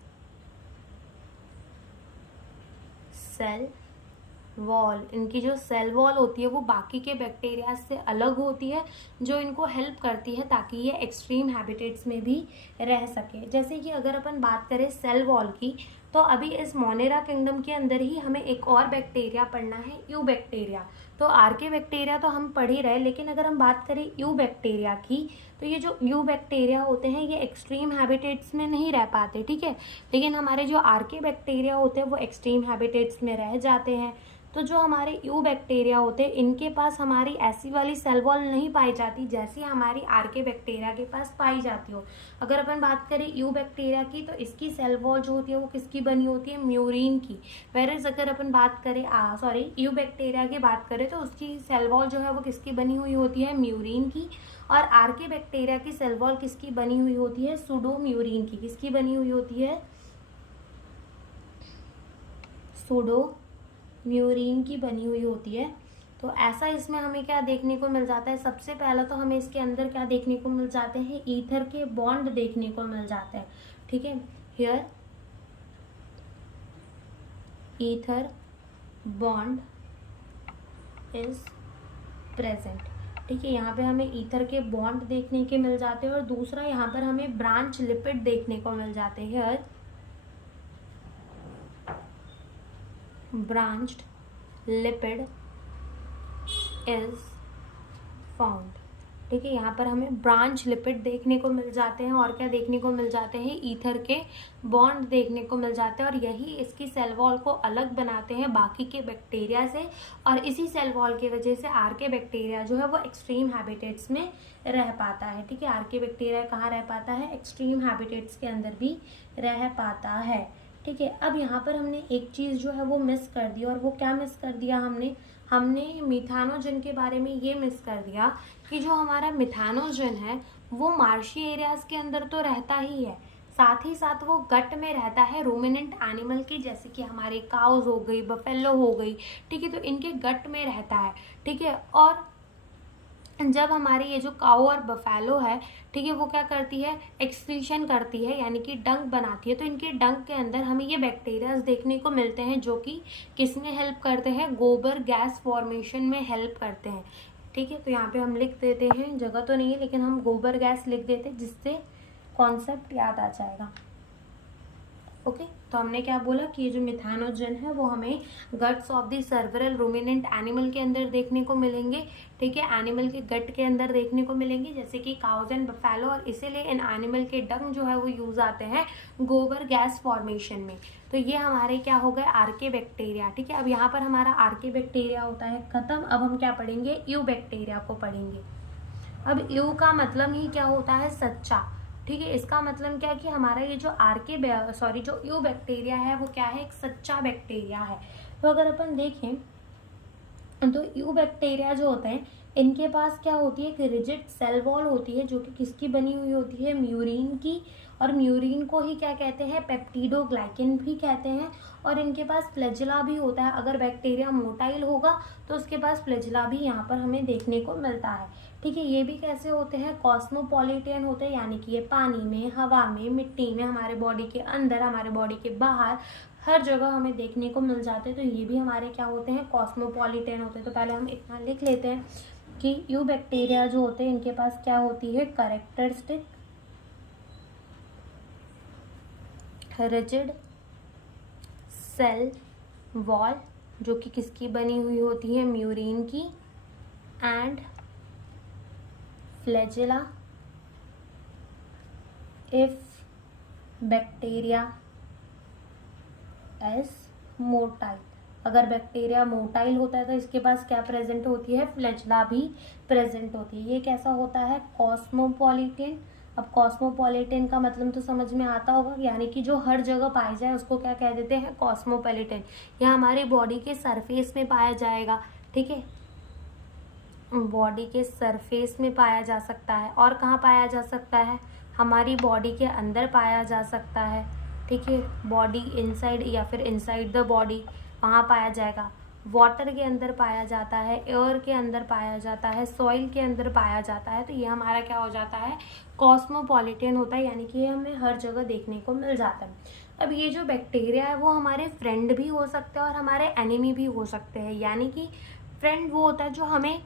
cell wall. इनकी जो सेल वॉल होती है वो बाकी के बैक्टीरिया से अलग होती है, जो इनको हेल्प करती है ताकि ये एक्सट्रीम हैबिटेट्स में भी रह सके। जैसे कि अगर अपन बात करें सेल वॉल की, तो अभी इस मोनेरा किंगडम के अंदर ही हमें एक और बैक्टीरिया पढ़ना है, यू बैक्टीरिया। तो आर्के बैक्टीरिया तो हम पढ़ ही रहे, लेकिन अगर हम बात करें यू बैक्टीरिया की, तो ये जो यू बैक्टीरिया होते हैं ये एक्सट्रीम हैबिटेट्स में नहीं रह पाते। ठीक है, लेकिन हमारे जो आर्के बैक्टीरिया होते हैं वो एक्सट्रीम हैबिटेट्स में रह जाते हैं। तो जो हमारे यू बैक्टीरिया होते हैं इनके पास हमारी ऐसी वाली सेल वॉल नहीं पाई जाती जैसी हमारी आर्के बैक्टीरिया के पास पाई जाती हो। अगर अपन बात करें यू बैक्टीरिया की तो इसकी सेल वॉल जो होती है वो किसकी बनी होती है, म्यूरिन की। वेरएज अगर अपन बात करें यू बैक्टीरिया की बात करें तो उसकी सेल वॉल जो है वो किसकी बनी हुई होती है, म्यूरिन की। और आर्के बैक्टीरिया की सेल वॉल किसकी बनी हुई होती है, सुडो म्यूरिन की। किसकी बनी हुई होती है, सुडो म्यूरिन की बनी हुई होती है। तो ऐसा इसमें हमें क्या देखने को मिल जाता है, सबसे पहला तो हमें इसके अंदर क्या देखने को मिल जाते हैं, ईथर के बॉन्ड देखने को मिल जाते हैं। ठीक है, here ether bond is present. ठीक है, यहाँ पे हमें ईथर के बॉन्ड देखने के मिल जाते हैं। और दूसरा यहाँ पर हमें ब्रांच लिपिड देखने को मिल जाते हैं। Here branched lipid is found। ठीक है, यहाँ पर हमें ब्रांच लिपिड देखने को मिल जाते हैं। और क्या देखने को मिल जाते हैं, ईथर के बॉन्ड देखने को मिल जाते हैं। और यही इसकी सेल वॉल को अलग बनाते हैं बाकी के बैक्टीरिया से। और इसी सेल वॉल की वजह से आर्के बैक्टीरिया जो है वो एक्सट्रीम हैबिटेट्स में रह पाता है। ठीक है, आर्के बैक्टीरिया कहाँ रह पाता है, एक्सट्रीम हैबिटेट्स के अंदर भी रह पाता है। ठीक है, अब यहाँ पर हमने एक चीज़ जो है वो मिस कर दी। और वो क्या मिस कर दिया हमने मिथानोजन के बारे में ये मिस कर दिया कि जो हमारा मिथानोजन है वो मार्शी एरियाज के अंदर तो रहता ही है, साथ ही साथ वो गट में रहता है रूमिनेंट एनिमल की, जैसे कि हमारे काउज हो गई, बफेलो हो गई। ठीक है, तो इनके गट में रहता है। ठीक है, और जब हमारी ये जो काऊ और बफेलो है, ठीक है, वो क्या करती है, एक्सक्रीशन करती है, यानी कि डंक बनाती है। तो इनके डंक के अंदर हमें ये बैक्टीरियाज देखने को मिलते हैं जो कि किसमें हेल्प करते हैं, गोबर गैस फॉर्मेशन में हेल्प करते हैं। ठीक है, तो यहाँ पे हम लिख देते हैं, जगह तो नहीं है लेकिन हम गोबर गैस लिख देते हैं जिससे कॉन्सेप्ट याद आ जाएगा। ओके, तो हमने क्या बोला कि ये जो मिथानोजन है वो हमें guts of the several ruminant animal के अंदर देखने को मिलेंगे। ठीक है, एनिमल के गट के अंदर देखने को मिलेंगे, जैसे कि काउज एंड बफेलो। और इसीलिए इन एनिमल के डंग जो है वो यूज आते हैं गोबर गैस फॉर्मेशन में। तो ये हमारे क्या हो गए, आर्के बैक्टीरिया। ठीक है, अब यहाँ पर हमारा आर्के बैक्टीरिया होता है खत्म। अब हम क्या पढ़ेंगे, यू बैक्टीरिया को पढ़ेंगे। अब यू का मतलब ही क्या होता है, सच्चा। ठीक है, इसका मतलब क्या है कि हमारा ये जो यू बैक्टीरिया है वो क्या है, एक सच्चा बैक्टीरिया है। तो अगर अपन देखें तो यू बैक्टीरिया जो होते हैं इनके पास क्या होती है, एक रिजिड सेल वॉल होती है जो कि किसकी बनी हुई होती है, म्यूरिन की। और म्यूरिन को ही क्या कहते हैं, पेप्टिडोग्लाइकेन भी कहते हैं। और इनके पास फ्लैजिला भी होता है। अगर बैक्टीरिया मोटाइल होगा तो उसके पास फ्लैजिला भी यहाँ पर हमें देखने को मिलता है। ठीक है, ये भी कैसे होते हैं, कॉस्मोपॉलिटन होते हैं, यानी कि ये पानी में, हवा में, मिट्टी में, हमारे बॉडी के अंदर, हमारे बॉडी के बाहर, हर जगह हमें देखने को मिल जाते हैं। तो ये भी हमारे क्या होते हैं, कॉस्मोपॉलिटन होते हैं। तो पहले हम इतना लिख लेते हैं कि यू बैक्टीरिया जो होते हैं इनके पास क्या होती है, कैरेक्टरिस्टिक रिजिड सेल वॉल, जो कि किसकी बनी हुई होती है, म्यूरिन की। And flagella if bacteria is motile. अगर बैक्टीरिया मोटाइल होता है तो इसके पास क्या प्रेजेंट होती है, फ्लैजिला भी प्रेजेंट होती है। ये कैसा होता है, कॉस्मोपॉलिटन। अब कॉस्मोपॉलिटन का मतलब तो समझ में आता होगा, यानी कि जो हर जगह पाया जाए उसको क्या कह देते हैं, कॉस्मोपॉलिटन। यह हमारी बॉडी के सरफेस में पाया जाएगा। ठीक है, बॉडी के सरफेस में पाया जा सकता है। और कहाँ पाया जा सकता है, हमारी बॉडी के अंदर पाया जा सकता है। ठीक है, बॉडी इनसाइड या फिर इनसाइड द बॉडी वहाँ पाया जाएगा। वाटर के अंदर पाया जाता है, एयर के अंदर पाया जाता है, सॉइल के अंदर पाया जाता है। तो ये हमारा क्या हो जाता है, कॉस्मोपॉलिटन होता है, यानी कि ये हमें हर जगह देखने को मिल जाता है। अब ये जो बैक्टीरिया है वो हमारे फ्रेंड भी हो सकते हैं और हमारे एनिमी भी हो सकते हैं। यानी कि फ्रेंड वो होता है जो हमें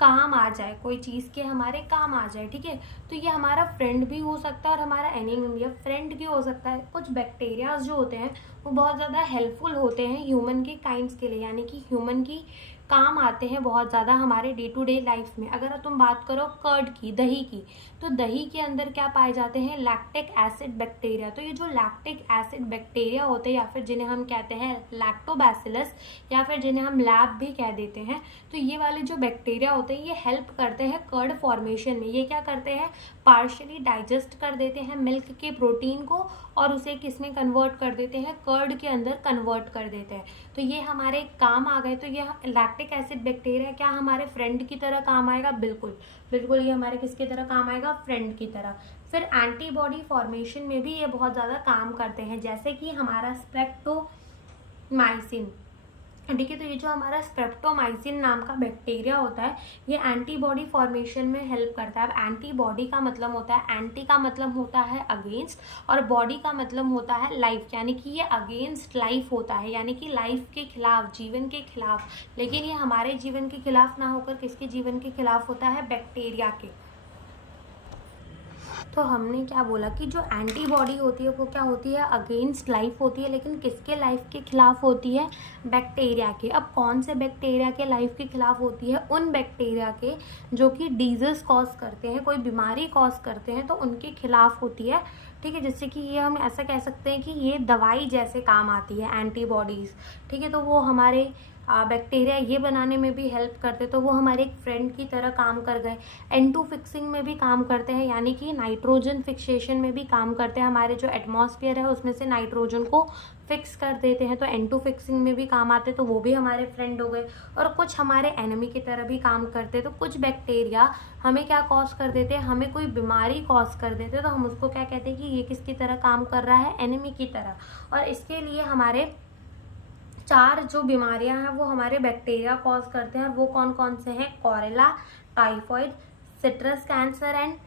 काम आ जाए, कोई चीज़ के हमारे काम आ जाए। ठीक है, तो ये हमारा फ्रेंड भी हो सकता है और हमारा एनिमी भी, फ्रेंड भी हो सकता है। कुछ बैक्टीरियाज जो होते हैं वो बहुत ज़्यादा हेल्पफुल होते हैं ह्यूमन के काइंड्स के लिए, यानी कि ह्यूमन की काम आते हैं बहुत ज़्यादा हमारे डे टू डे लाइफ में। अगर तुम बात करो कर्ड की, दही की, तो दही के अंदर क्या पाए जाते हैं, लैक्टिक एसिड बैक्टीरिया। तो ये जो लैक्टिक एसिड बैक्टीरिया होते हैं या फिर जिन्हें हम कहते हैं लैक्टोबैसिलस या फिर जिन्हें हम लैब भी कह देते हैं, तो ये वाले जो बैक्टीरिया होते हैं ये हेल्प करते हैं कर्ड फॉर्मेशन में। ये क्या करते हैं, पार्शियली डाइजेस्ट कर देते हैं मिल्क के प्रोटीन को और उसे किसमें कन्वर्ट कर देते हैं, कर्ड के अंदर कन्वर्ट कर देते हैं। तो ये हमारे काम आ गए। तो ये लैक्टिक एसिड बैक्टीरिया क्या हमारे फ्रेंड की तरह काम आएगा, बिल्कुल बिल्कुल ये हमारे किसकी तरह काम आएगा, फ्रेंड की तरह। फिर एंटीबॉडी फॉर्मेशन में भी ये बहुत ज़्यादा काम करते हैं, जैसे कि हमारा स्ट्रेप्टोमाइसिन, ठीक है। तो ये जो हमारा स्ट्रेप्टोमाइसिन नाम का बैक्टीरिया होता है ये एंटीबॉडी फॉर्मेशन में हेल्प करता है। अब एंटीबॉडी का मतलब होता है, एंटी का मतलब होता है अगेंस्ट और बॉडी का मतलब होता है लाइफ, यानी कि ये अगेंस्ट लाइफ होता है, यानी कि लाइफ के खिलाफ, जीवन के खिलाफ। लेकिन ये हमारे जीवन के खिलाफ ना होकर किसके जीवन के खिलाफ होता है, बैक्टीरिया के। तो हमने क्या बोला कि जो एंटीबॉडी होती है वो क्या होती है, अगेंस्ट लाइफ होती है, लेकिन किसके लाइफ के खिलाफ होती है, बैक्टीरिया के। अब कौन से बैक्टीरिया के लाइफ के खिलाफ होती है, उन बैक्टीरिया के जो कि डिजीज कॉज करते हैं, कोई बीमारी कॉज करते हैं, तो उनके खिलाफ होती है, ठीक है। जिससे कि ये हम ऐसा कह सकते हैं कि ये दवाई जैसे काम आती है एंटीबॉडीज़, ठीक है। तो वो हमारे बैक्टीरिया ये बनाने में भी हेल्प करते, तो वो हमारे एक फ्रेंड की तरह काम कर गए। N2 फिक्सिंग में भी काम करते हैं, यानी कि नाइट्रोजन फिक्सेशन में भी काम करते हैं। हमारे जो एटमॉस्फेयर है उसमें से नाइट्रोजन को फिक्स कर देते हैं, तो N2 फिक्सिंग में भी काम आते, तो वो भी हमारे फ्रेंड हो गए। और कुछ हमारे एनिमी की तरह भी काम करते, तो कुछ बैक्टीरिया हमें क्या कॉज कर देते हैं, हमें कोई बीमारी कॉज कर देते, तो हम उसको क्या कहते हैं कि ये किसकी तरह काम कर रहा है, एनिमी की तरह। और इसके लिए हमारे 4 जो बीमारियां हैं वो हमारे बैक्टीरिया कॉज करते हैं, और वो कौन कौन से हैं, cholera, typhoid, citrus cancer and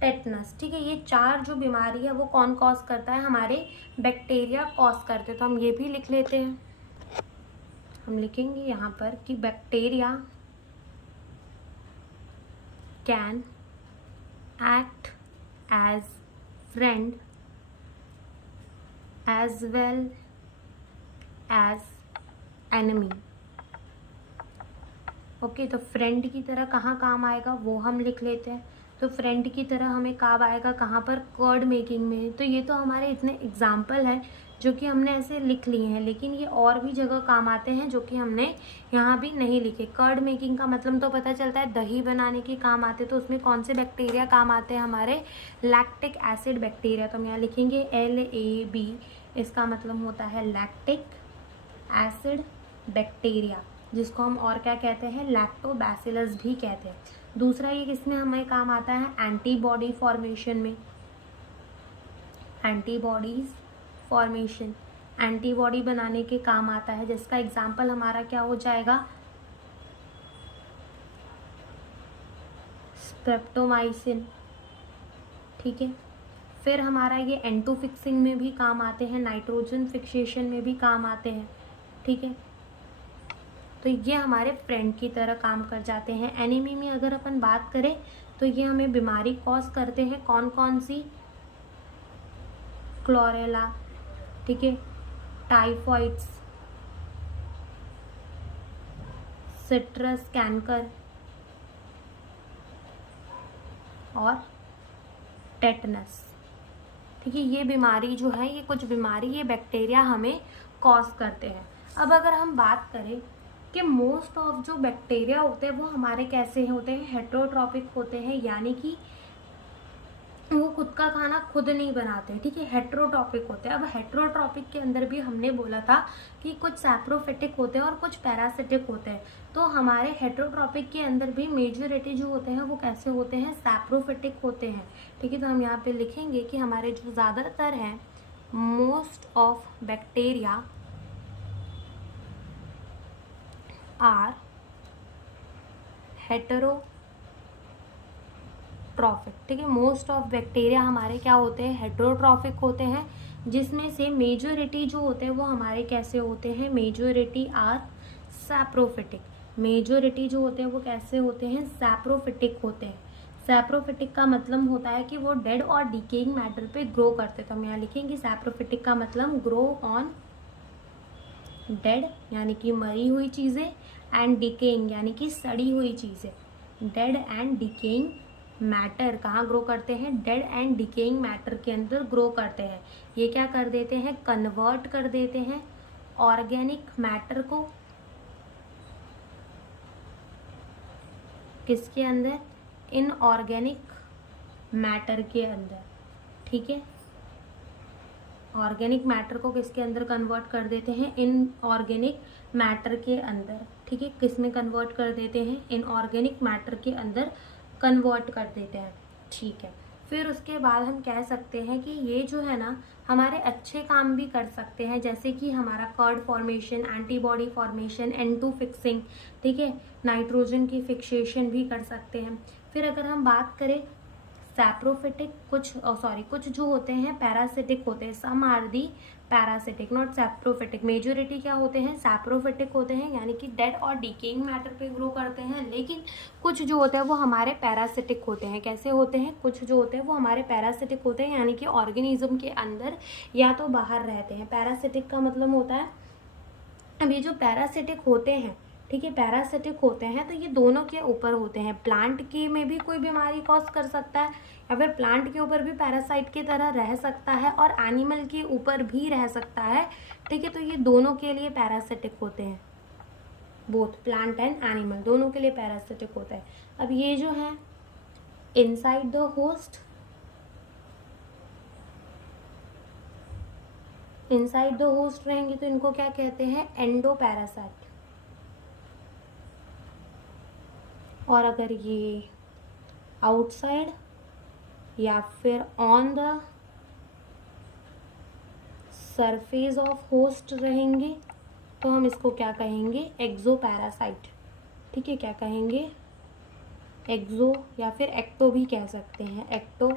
tetanus, ठीक है। ये 4 जो बीमारी है वो कौन कॉज करता है, हमारे बैक्टीरिया कॉज करते हैं। तो हम ये भी लिख लेते हैं, हम लिखेंगे यहाँ पर कि bacteria can act as friend as well as enemy. Okay, तो फ्रेंड की तरह कहाँ काम आएगा वो हम लिख लेते हैं। तो फ्रेंड की तरह हमें कब आएगा, कहाँ पर, कर्ड मेकिंग में। तो ये तो हमारे इतने एग्जाम्पल हैं जो कि हमने ऐसे लिख लिए हैं, लेकिन ये और भी जगह काम आते हैं जो कि हमने यहाँ भी नहीं लिखे। कर्ड मेकिंग का मतलब तो पता चलता है दही बनाने के काम आते, तो उसमें कौन से बैक्टीरिया काम आते हैं, हमारे लैक्टिक एसिड बैक्टीरिया। तो हम यहाँ लिखेंगे LAB, इसका मतलब होता है लैक्टिक एसिड बैक्टीरिया, जिसको हम और क्या कहते हैं, लैक्टोबैसिलस भी कहते हैं। दूसरा ये किसमें हमें काम आता है, एंटीबॉडी फॉर्मेशन में। एंटीबॉडीज फॉर्मेशन, एंटीबॉडी बनाने के काम आता है, जिसका एग्जाम्पल हमारा क्या हो जाएगा, स्ट्रेप्टोमाइसिन, ठीक है। फिर हमारा ये N2 फिक्सिंग में भी काम आते हैं, नाइट्रोजन फिक्सेशन में भी काम आते हैं, ठीक है। तो ये हमारे फ्रेंड की तरह काम कर जाते हैं। एनिमी में अगर अपन बात करें तो ये हमें बीमारी कॉज करते हैं, कौन कौन सी, क्लोरेला, ठीक है, टाइफॉइड्स, सिट्रस कैंकर और टेटनस, ठीक है। ये बीमारी जो है, ये कुछ बीमारी, ये बैक्टीरिया हमें कॉज करते हैं। अब अगर हम बात करें कि मोस्ट ऑफ जो बैक्टीरिया होते हैं वो हमारे कैसे होते हैं, हेट्रोट्रॉपिक होते हैं, यानी कि वो खुद का खाना खुद नहीं बनाते, ठीक है, हेट्रोट्रॉपिक होते हैं। अब हेट्रोट्रॉपिक के अंदर भी हमने बोला था कि कुछ सैप्रोफिटिक होते हैं और कुछ पैरासिटिक होते हैं। तो हमारे हेट्रोट्रॉपिक के अंदर भी मेजॉरिटी जो होते हैं वो कैसे होते हैं, सैप्रोफिटिक होते हैं, ठीक है। तो हम यहाँ पे लिखेंगे कि हमारे जो ज़्यादातर हैं, most of bacteria are heterotrophic, ठीक है। मोस्ट ऑफ बैक्टीरिया हमारे क्या होते हैं, हेटेरोट्रॉपिक होते हैं, जिसमें से मेजॉरिटी जो होते हैं वो हमारे कैसे होते हैं, मेजॉरिटी आर सैप्रोफिटिक। मेजॉरिटी जो होते हैं वो कैसे होते हैं, सैप्रोफिटिक होते हैं। सैप्रोफिटिक का मतलब होता है कि वो डेड और डिकेइंग मैटर पे ग्रो करते हैं। तो हम यहाँ लिखेंगे सैप्रोफिटिक का मतलब ग्रो ऑन डेड यानी कि मरी हुई चीज़ें, एंड डिकेइंग यानी कि सड़ी हुई चीज़ें। डेड एंड डिकेइंग मैटर कहाँ ग्रो करते हैं? डेड एंड डिकेइंग मैटर के अंदर ग्रो करते हैं। ये क्या कर देते हैं? कन्वर्ट कर देते हैं ऑर्गेनिक मैटर को किसके अंदर? इनऑर्गेनिक मैटर के अंदर। ठीक है, ऑर्गेनिक मैटर को किसके अंदर कन्वर्ट कर देते हैं? इनऑर्गेनिक मैटर के अंदर। ठीक है, किस में कन्वर्ट कर देते हैं? इनऑर्गेनिक मैटर के अंदर कन्वर्ट कर देते हैं। ठीक है, फिर उसके बाद हम कह सकते हैं कि ये जो है ना हमारे अच्छे काम भी कर सकते हैं, जैसे कि हमारा curd formation, antibody formation, N2 fixing. ठीक है, नाइट्रोजन की फिक्सेशन भी कर सकते हैं। फिर अगर हम बात करें सैप्रोफिटिक, कुछ जो होते हैं पैरासिटिक होते हैं। Some are the parasitic not saprophytic. Majority क्या होते हैं? सैप्रोफिटिक होते हैं, यानी कि डेड और डिकेइंग मैटर पे ग्रो करते हैं। लेकिन कुछ जो होते हैं वो हमारे पैरासिटिक होते हैं। कैसे होते हैं? कुछ जो होते हैं वो हमारे पैरासिटिक होते हैं, यानी कि ऑर्गेनिज्म के अंदर या तो बाहर रहते हैं। पैरासिटिक का मतलब होता है, अब ये जो पैरासिटिक होते हैं, ठीक है, पैरासिटिक होते हैं तो ये दोनों के ऊपर होते हैं। प्लांट की में भी कोई बीमारी कॉज कर सकता है, या फिर प्लांट के ऊपर भी पैरासाइट की तरह रह सकता है, और एनिमल के ऊपर भी रह सकता है। ठीक है, तो ये दोनों के लिए पैरासिटिक होते हैं। बोथ प्लांट एंड एनिमल दोनों के लिए पैरासिटिक होता है। अब ये जो है inside the host, inside the host रहेंगे तो इनको क्या कहते हैं? एंडोपैरासाइट। और अगर ये आउटसाइड या फिर on the surface of host रहेंगे तो हम इसको क्या कहेंगे? एक्सोपैरासाइट। ठीक है, क्या कहेंगे? एक्सो या फिर एक्टो भी कह सकते हैं। Ecto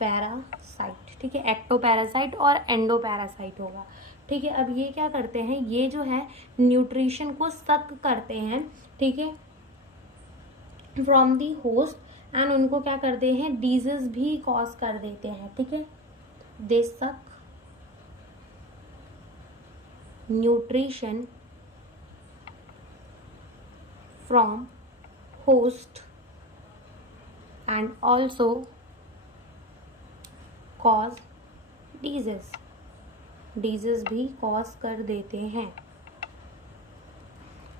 parasite. ठीक है, एक्टो पैरासाइट और एंडो पैरासाइट होगा। ठीक है, अब ये क्या करते हैं? ये जो है न्यूट्रिशन को सक करते हैं, ठीक है, फ्रॉम दी होस्ट, एंड उनको क्या करते हैं? डिजीज भी कॉज कर देते हैं। ठीक है, दे सक nutrition from host and also cause disease भी कॉज कर देते हैं।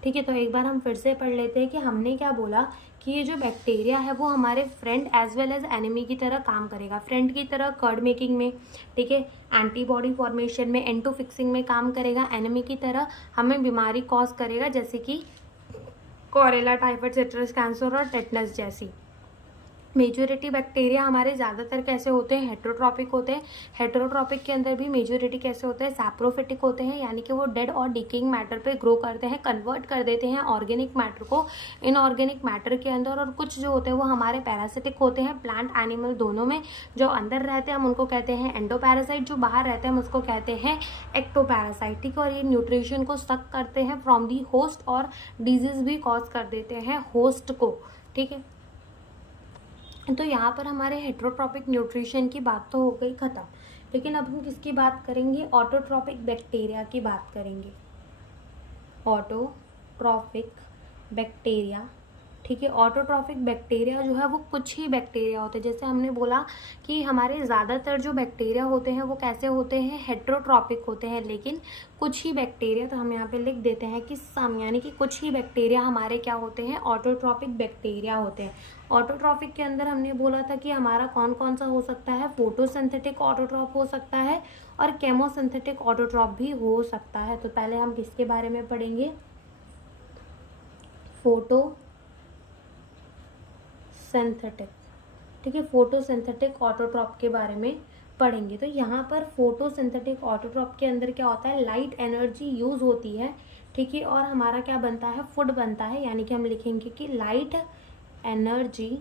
ठीक है, तो एक बार हम फिर से पढ़ लेते हैं कि हमने क्या बोला कि ये जो बैक्टीरिया है वो हमारे friend as well as enemy की तरह काम करेगा। फ्रेंड की तरह कर्ड मेकिंग में, ठीक है, एंटीबॉडी फॉर्मेशन में, N2 फिक्सिंग में काम करेगा। एनिमी की तरह हमें बीमारी कॉज करेगा, जैसे कि कोरेला, टाइफाइड, सिट्रस कैंसर और टेटनस जैसी। मेजोरिटी बैक्टीरिया हमारे ज़्यादातर कैसे होते हैं? हेट्रोट्रॉपिक होते हैं। हेट्रोट्रॉपिक के अंदर भी मेजोरिटी कैसे होते हैं? सैप्रोफिटिक होते हैं, यानी कि वो डेड और डिकेइंग मैटर पे ग्रो करते हैं, कन्वर्ट कर देते हैं ऑर्गेनिक मैटर को इनऑर्गेनिक मैटर के अंदर। और कुछ जो होते हैं वो हमारे पैरासिटिक होते हैं, प्लांट एनिमल दोनों में। जो अंदर रहते हैं हम उनको कहते हैं एंडोपैरासाइट, जो बाहर रहते हैं हम उसको कहते हैं एक्टोपैरासाइट। ठीक है, और ये न्यूट्रिशन को सक करते हैं फ्रॉम दी होस्ट और डिजीज भी कॉज कर देते हैं होस्ट को। ठीक है, तो यहाँ पर हमारे हेट्रोट्रॉपिक न्यूट्रिशन की बात तो हो गई ख़त्म। लेकिन अब हम किसकी बात करेंगे? ऑटोट्रॉपिक बैक्टीरिया की बात करेंगे। ऑटोट्रॉपिक बैक्टीरिया, ठीक है, ऑटोट्रॉपिक बैक्टीरिया जो है वो कुछ ही बैक्टीरिया होते हैं। जैसे हमने बोला कि हमारे ज़्यादातर जो बैक्टीरिया होते हैं वो कैसे होते हैं? हेट्रोट्रॉपिक होते हैं। लेकिन कुछ ही बैक्टीरिया, तो हम यहाँ पे लिख देते हैं कि सम, यानी कि कुछ ही बैक्टीरिया हमारे क्या होते हैं? ऑटोट्रॉपिक बैक्टीरिया होते हैं। ऑटोट्रॉपिक के अंदर हमने बोला था कि हमारा कौन कौन सा हो सकता है? फोटोसिंथेटिक ऑटोट्रॉप हो सकता है और केमोसिंथेटिक ऑटोट्रॉप भी हो सकता है। तो पहले हम किसके बारे में पढ़ेंगे? फोटोसिंथेटिक, ठीक है, फोटोसिंथेटिक ऑटोट्रॉप के बारे में पढ़ेंगे। तो यहाँ पर फोटोसिंथेटिक ऑटोट्रॉप के अंदर क्या होता है? लाइट एनर्जी यूज होती है, ठीक है, और हमारा क्या बनता है? फूड बनता है। यानी कि हम लिखेंगे कि लाइट एनर्जी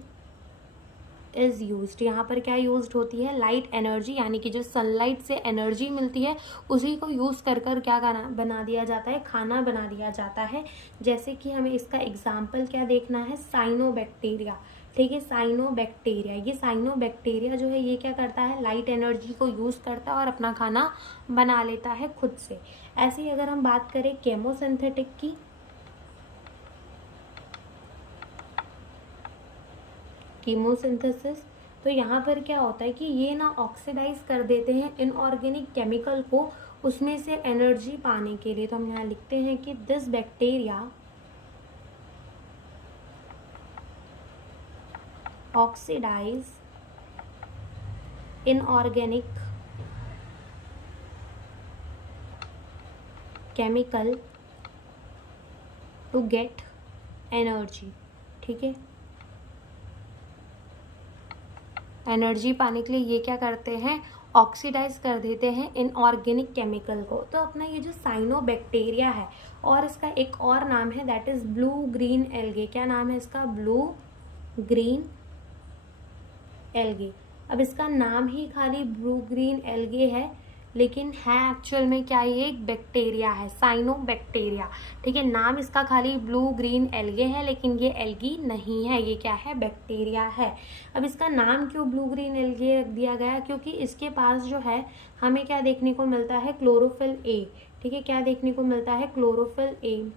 इज यूज्ड। यहाँ पर क्या यूज्ड होती है? लाइट एनर्जी, यानी कि जो सनलाइट से एनर्जी मिलती है उसी को यूज कर क्या बना दिया जाता है? खाना बना दिया जाता है। जैसे कि हमें इसका एग्जाम्पल क्या देखना है? साइनोबैक्टीरिया। ठीक है, साइनोबैक्टीरिया। ये साइनोबैक्टीरिया जो है ये क्या करता है, लाइट एनर्जी को यूज करता है और अपना खाना बना लेता है खुद से। ऐसे ही अगर हम बात करें केमोसिंथेटिक की, कीमोसिंथेसिस, तो यहाँ पर क्या होता है कि ये ना ऑक्सीडाइज कर देते हैं इनऑर्गेनिक केमिकल को उसमें से एनर्जी पाने के लिए। तो हम यहाँ लिखते हैं कि this bacteria oxidise inorganic chemical to get energy. ठीक है, एनर्जी पाने के लिए ये क्या करते हैं, ऑक्सीडाइज कर देते हैं इनऑर्गेनिक केमिकल को। तो अपना ये जो साइनोबैक्टीरिया है और इसका एक और नाम है that is blue green algae. क्या नाम है इसका, ब्लू ग्रीन एल्गे। अब इसका नाम ही खाली ब्लू ग्रीन एल्गे है, लेकिन है एक्चुअल में क्या, ये एक बैक्टीरिया है, साइनोबैक्टीरिया। ठीक है, नाम इसका खाली ब्लू ग्रीन एल्गे है, लेकिन ये एल्गी नहीं है, ये क्या है, बैक्टीरिया है। अब इसका नाम क्यों ब्लू ग्रीन एल्गे रख दिया गया, क्योंकि इसके पास जो है हमें क्या देखने को मिलता है, क्लोरोफिल ए। ठीक है, क्या देखने को मिलता है, क्लोरोफिल ए,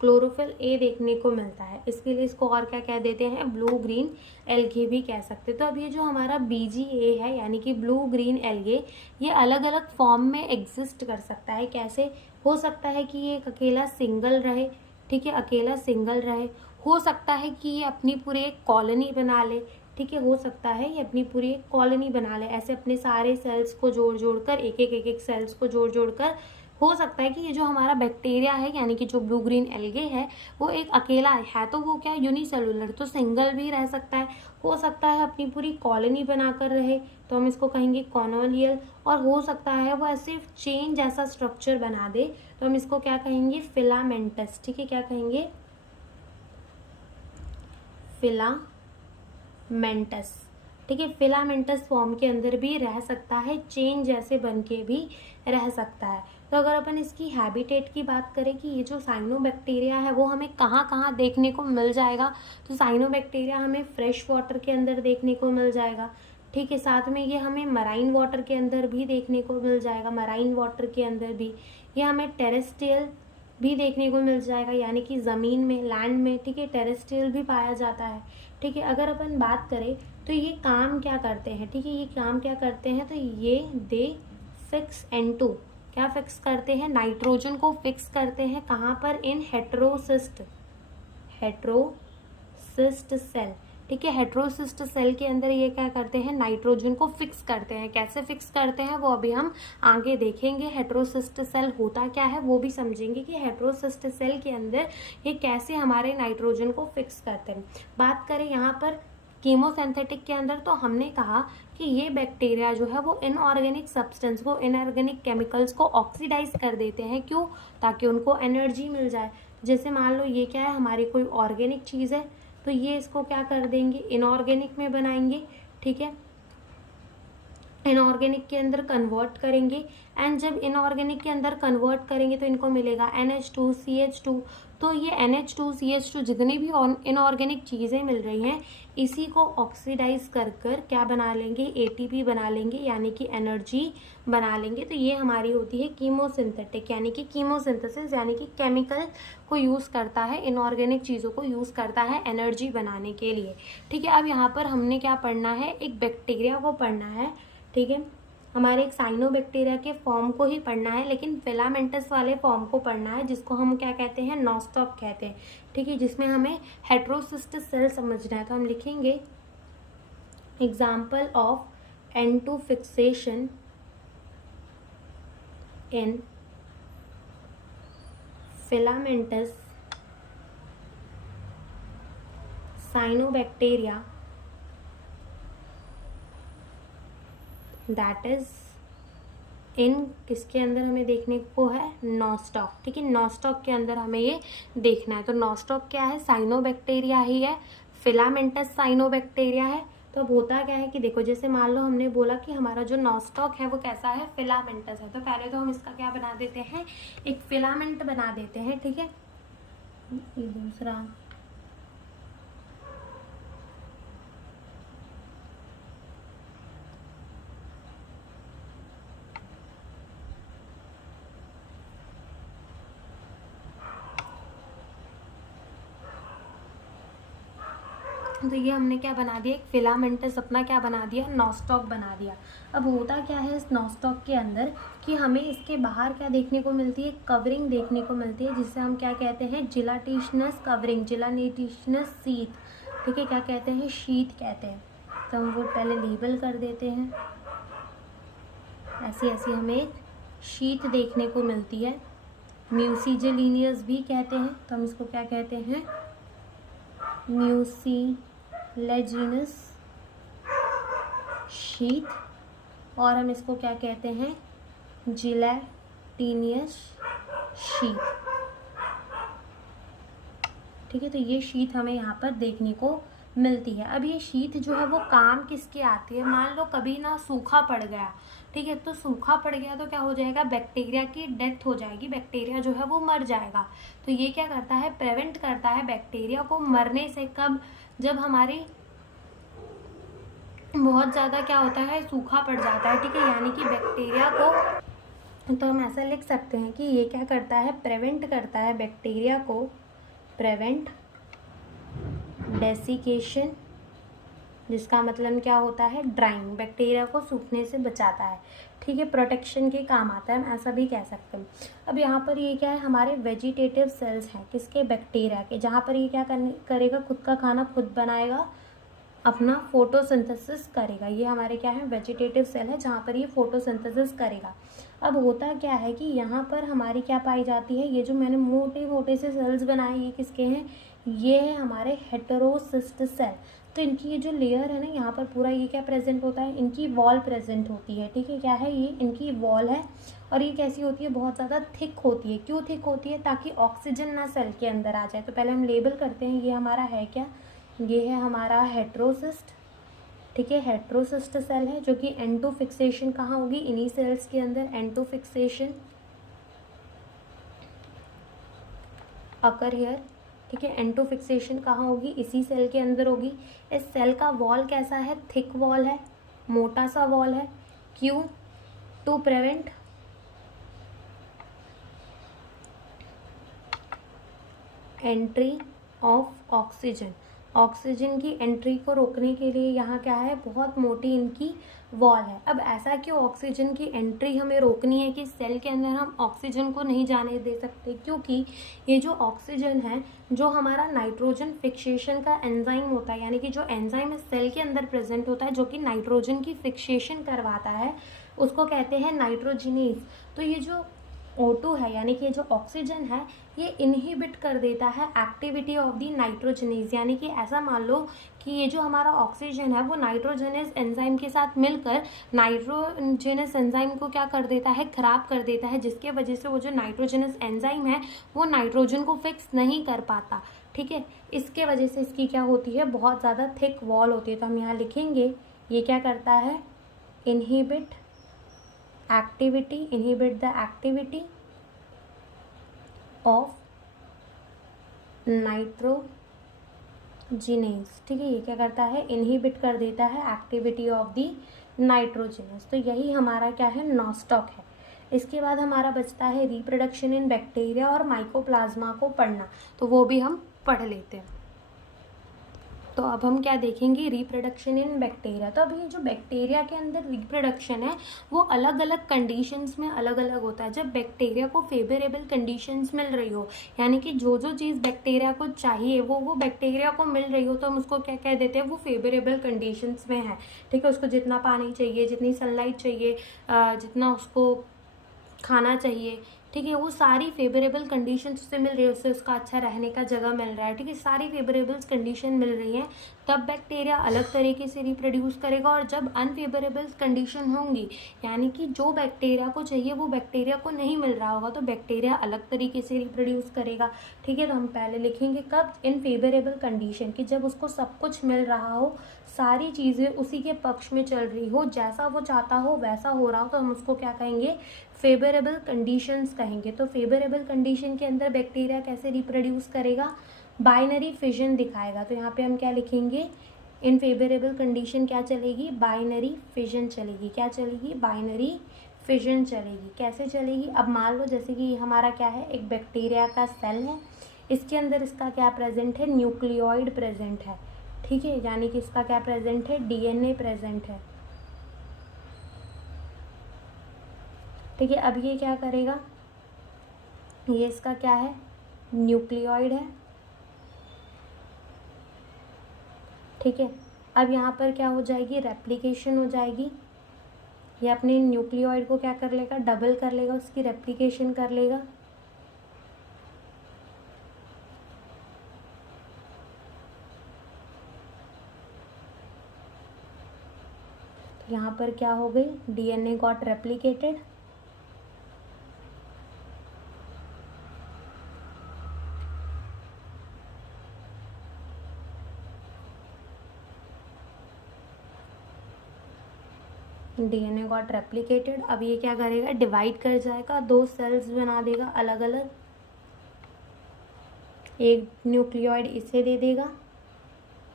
क्लोरोफिल ए देखने को मिलता है। इसके लिए इसको और क्या कह देते हैं, ब्लू ग्रीन एल्गे भी कह सकते। तो अब ये जो हमारा BGA है यानी कि ब्लू ग्रीन एल्गे, ये अलग अलग फॉर्म में एग्जिस्ट कर सकता है। कैसे हो सकता है कि ये एक अकेला सिंगल रहे, ठीक है, अकेला सिंगल रहे। हो सकता है कि ये अपनी पूरी एक कॉलोनी बना ले, ठीक है, हो सकता है ये अपनी पूरी एक कॉलोनी बना ले, ऐसे अपने सारे सेल्स को जोड़ जोड़ कर, एक एक सेल्स को जोड़ जोड़ कर। हो सकता है कि ये जो हमारा बैक्टीरिया है यानी कि जो ब्लू ग्रीन एल्गे है वो एक अकेला है, तो वो क्या यूनिसेलुलर, तो सिंगल भी रह सकता है। हो सकता है अपनी पूरी कॉलोनी बनाकर रहे, तो हम इसको कहेंगे कॉलोनियल। और हो सकता है वो ऐसे चेन जैसा स्ट्रक्चर बना दे, तो हम इसको क्या कहेंगे, फिलामेंटस। ठीक है, क्या कहेंगे, फिलामेंटस। ठीक है, फिलामेंटस फॉर्म के अंदर भी रह सकता है, चेन जैसे बन के भी रह सकता है। तो अगर अपन इसकी हैबिटेट की बात करें कि ये जो साइनोबैक्टीरिया है वो हमें कहाँ कहाँ देखने को मिल जाएगा, तो साइनोबैक्टीरिया हमें फ्रेश वाटर के अंदर देखने को मिल जाएगा। ठीक है, साथ में ये हमें मराइन वाटर के अंदर भी देखने को मिल जाएगा, मराइन वाटर के अंदर भी। ये हमें टेरेस्ट्रियल भी देखने को मिल जाएगा, यानी कि ज़मीन में, लैंड में। ठीक है, टेरेस्ट्रियल भी पाया जाता है। ठीक है, अगर अपन बात करें तो ये काम क्या करते हैं, ठीक है, ये काम क्या करते हैं, तो ये दे फिक्स N2, क्या फिक्स करते हैं, नाइट्रोजन को फिक्स करते हैं। कहाँ पर, इन हेट्रोसिस्ट सेल। ठीक है, हेट्रोसिस्ट सेल के अंदर ये क्या करते हैं, नाइट्रोजन को फिक्स करते हैं। कैसे फिक्स करते हैं वो अभी हम आगे देखेंगे। हेट्रोसिस्ट सेल होता क्या है वो भी समझेंगे कि हेट्रोसिस्ट सेल के अंदर ये कैसे हमारे नाइट्रोजन को फिक्स करते हैं। बात करें यहाँ पर कीमोसिंथेटिक के अंदर, तो हमने कहा कि ये बैक्टीरिया जो है वो इनऑर्गेनिक सब्सटेंस को, इनऑर्गेनिक केमिकल्स को ऑक्सीडाइज कर देते हैं। क्यों, ताकि उनको एनर्जी मिल जाए। जैसे मान लो ये क्या है, हमारी कोई ऑर्गेनिक चीज़ है, तो ये इसको क्या कर देंगे, इनऑर्गेनिक में बनाएंगे। ठीक है, इनऑर्गेनिक के अंदर कन्वर्ट करेंगे, एंड जब इनऑर्गेनिक के अंदर कन्वर्ट करेंगे तो इनको मिलेगा NH2CH2। तो ये NH2CH2 जितनी भी इनऑर्गेनिक चीज़ें मिल रही हैं, इसी को ऑक्सीडाइज कर कर क्या बना लेंगे, ATP बना लेंगे, यानी कि एनर्जी बना लेंगे। तो ये हमारी होती है कीमोसिंथेटिक, यानी कि कीमोसिंथेसिस, यानी कि केमिकल को यूज़ करता है, इनऑर्गेनिक चीज़ों को यूज़ करता है एनर्जी बनाने के लिए। ठीक है, अब यहाँ पर हमने क्या पढ़ना है, एक बैक्टीरिया को पढ़ना है। ठीक है, हमारे एक साइनोबैक्टीरिया के फॉर्म को ही पढ़ना है, लेकिन फिलामेंटस वाले फॉर्म को पढ़ना है, जिसको हम क्या कहते हैं, नॉस्टॉक कहते हैं। ठीक है, जिसमें हमें हेट्रोसिस्ट सेल समझना है। तो हम लिखेंगे example of N2 fixation in filamentous cyanobacteria, that is in किसके अंदर हमें देखने को है, नॉस्टॉक। ठीक है, नॉस्टॉक के अंदर हमें ये देखना है। तो नॉस्टॉक क्या है, साइनोबैक्टीरिया ही है, फिलामेंटस साइनोबैक्टीरिया है। तो अब होता क्या है कि देखो, जैसे मान लो हमने बोला कि हमारा जो नॉस्टॉक है वो कैसा है, फिलामेंटस है। तो पहले तो हम इसका क्या बना देते हैं, एक फिलामेंट बना देते हैं। ठीक है, ये दूसरा तो ये हमने क्या बना दिया, एक फिलामेंटस अपना क्या बना दिया, नॉस्टॉक बना दिया। अब होता क्या है इस नॉस्टॉक के अंदर कि हमें इसके बाहर क्या देखने को मिलती है, कवरिंग देखने को मिलती है, जिसे हम क्या कहते हैं, जिलाटिशनस कवरिंग, जिलाटिशनस शीथ, ठीक है, क्या कहते हैं, शीथ कहते हैं। तो हम वो पहले लेबल कर देते हैं, ऐसी ऐसी हमें एक शीथ देखने को मिलती है। म्यूसिलेनियस भी कहते हैं, तो हम इसको क्या कहते हैं, म्यूसिलेजिनस शीथ, और हम इसको क्या कहते हैं, जिलेटिनियस शीथ, ठीक है। तो ये शीथ हमें यहाँ पर देखने को मिलती है। अब ये शीथ जो है वो काम किसके आती है, मान लो कभी ना सूखा पड़ गया, ठीक है, तो सूखा पड़ गया तो क्या हो जाएगा, बैक्टीरिया की डेथ हो जाएगी, बैक्टीरिया जो है वो मर जाएगा। तो ये क्या करता है, प्रिवेंट करता है बैक्टीरिया को मरने से। कब, जब हमारी बहुत ज़्यादा क्या होता है, सूखा पड़ जाता है, ठीक है, यानी कि बैक्टीरिया को, तो हम ऐसा लिख सकते हैं कि ये क्या करता है, प्रिवेंट करता है बैक्टीरिया को, प्रिवेंट डेसिकेशन, जिसका मतलब क्या होता है, ड्राइंग, बैक्टीरिया को सूखने से बचाता है, ठीक है, प्रोटेक्शन के काम आता है, हम ऐसा भी कह सकते हैं। अब यहाँ पर ये क्या है, हमारे वेजिटेटिव सेल्स हैं, किसके, बैक्टीरिया के, जहाँ पर ये क्या करेगा, खुद का खाना खुद बनाएगा, अपना फोटोसिंथेसिस करेगा। ये हमारे क्या है, वेजिटेटिव सेल है, जहाँ पर ये फोटोसिंथेसिस करेगा। अब होता क्या है कि यहाँ पर हमारी क्या पाई जाती है, ये जो मैंने मोटे मोटे से सेल्स बनाए, ये किसके हैं, ये है हमारे हेटेरोसिस्ट सेल। तो इनकी ये जो लेयर है ना, यहाँ पर पूरा ये क्या प्रेजेंट होता है, इनकी वॉल प्रेजेंट होती है, ठीक है, क्या है, ये इनकी वॉल है, और ये कैसी होती है, बहुत ज़्यादा थिक होती है। क्यों थिक होती है, ताकि ऑक्सीजन ना सेल के अंदर आ जाए। तो पहले हम लेबल करते हैं, ये हमारा है क्या, ये है हमारा हेटेरोसिस्ट, ठीक है, हेटेरोसिस्ट सेल है, जो कि N2 फिक्सेशन कहाँ होगी, इन्हीं सेल्स के अंदर N2 फिक्सेशन अकर हेयर, ठीक है, N2 फिक्सेशन कहाँ होगी, इसी सेल के अंदर होगी। इस सेल का वॉल कैसा है, थिक वॉल है, मोटा सा वॉल है। क्यों, to prevent entry of oxygen, oxygen की एंट्री को रोकने के लिए यहाँ क्या है, बहुत मोटी इनकी वॉल है। अब ऐसा क्यों ऑक्सीजन की एंट्री हमें रोकनी है कि सेल के अंदर हम ऑक्सीजन को नहीं जाने दे सकते, क्योंकि ये जो ऑक्सीजन है, जो हमारा नाइट्रोजन फिक्सेशन का एंजाइम होता है, यानी कि जो एंजाइम इस सेल के अंदर प्रेजेंट होता है, जो कि नाइट्रोजन की फिक्सेशन करवाता है, उसको कहते हैं नाइट्रोजिनेज। तो ये जो O2 है, यानी कि ये जो ऑक्सीजन है, ये इनहिबिट कर देता है एक्टिविटी ऑफ द नाइट्रोजनेज। यानी कि ऐसा मान लो कि ये जो हमारा ऑक्सीजन है वो नाइट्रोजनस एंजाइम के साथ मिलकर नाइट्रोजनस एंजाइम को क्या कर देता है, खराब कर देता है, जिसके वजह से वो जो नाइट्रोजनस एंजाइम है वो नाइट्रोजन को फिक्स नहीं कर पाता, ठीक है। इसके वजह से इसकी क्या होती है, बहुत ज़्यादा थिक वॉल होती है। तो हम यहाँ लिखेंगे, ये क्या करता है, inhibit activity, inhibit the activity of nitrogenase, ठीक है, ये क्या करता है, इनहिबिट कर देता है एक्टिविटी ऑफ द नाइट्रोजिनेज। तो यही हमारा क्या है, नॉस्टॉक है। इसके बाद हमारा बचता है रिप्रोडक्शन इन बैक्टीरिया और माइकोप्लाज्मा को पढ़ना, तो वो भी हम पढ़ लेते हैं। तो अब हम क्या देखेंगे, रिप्रोडक्शन इन बैक्टीरिया। तो अब ये जो बैक्टीरिया के अंदर रिप्रोडक्शन है वो अलग अलग कंडीशंस में अलग अलग होता है। जब बैक्टीरिया को फेवरेबल कंडीशंस मिल रही हो, यानी कि जो जो चीज़ बैक्टीरिया को चाहिए वो बैक्टीरिया को मिल रही हो, तो हम उसको क्या कह देते हैं, वो फेवरेबल कंडीशंस में है, ठीक है। उसको जितना पानी चाहिए, जितनी सनलाइट चाहिए, जितना उसको खाना चाहिए, ठीक है, वो सारी फेवरेबल कंडीशन उससे मिल रही है, उससे उसका अच्छा रहने का जगह मिल रहा है, ठीक है, सारी फेवरेबल कंडीशन मिल रही हैं, तब बैक्टीरिया अलग तरीके से रिप्रोड्यूस करेगा। और जब अनफेवरेबल कंडीशन होंगी, यानी कि जो बैक्टीरिया को चाहिए वो बैक्टीरिया को नहीं मिल रहा होगा, तो बैक्टीरिया अलग तरीके से रिप्रोड्यूस करेगा, ठीक है। तो हम पहले लिखेंगे कब, इन फेवरेबल कंडीशन, कि जब उसको सब कुछ मिल रहा हो, सारी चीज़ें उसी के पक्ष में चल रही हो, जैसा वो चाहता हो वैसा हो रहा हो, तो हम उसको क्या कहेंगे, फेवरेबल कंडीशंस कहेंगे। तो फेवरेबल कंडीशन के अंदर बैक्टीरिया कैसे रिप्रोड्यूस करेगा, बाइनरी फिजन दिखाएगा। तो यहाँ पे हम क्या लिखेंगे, इन फेवरेबल कंडीशन क्या चलेगी, बाइनरी फिजन चलेगी। क्या चलेगी, बाइनरी फिजन चलेगी। कैसे चलेगी, अब मान लो जैसे कि हमारा क्या है, एक बैक्टीरिया का सेल है, इसके अंदर इसका क्या प्रेजेंट है, न्यूक्लियोइड प्रेजेंट है, ठीक है, यानी कि इसका क्या प्रेजेंट है, डीएनए प्रेजेंट है। ठीक है, अब ये क्या करेगा, ये इसका क्या है, न्यूक्लियोइड है। ठीक है, अब यहाँ पर क्या हो जाएगी, रेप्लिकेशन हो जाएगी। ये अपने न्यूक्लियोइड को क्या कर लेगा, डबल कर लेगा, उसकी रेप्लिकेशन कर लेगा। तो यहाँ पर क्या हो गई, DNA got replicated. DNA got replicated. अब ये क्या करेगा, डिवाइड कर जाएगा, 2 सेल्स बना देगा अलग अलग। एक न्यूक्लियोइड इसे दे देगा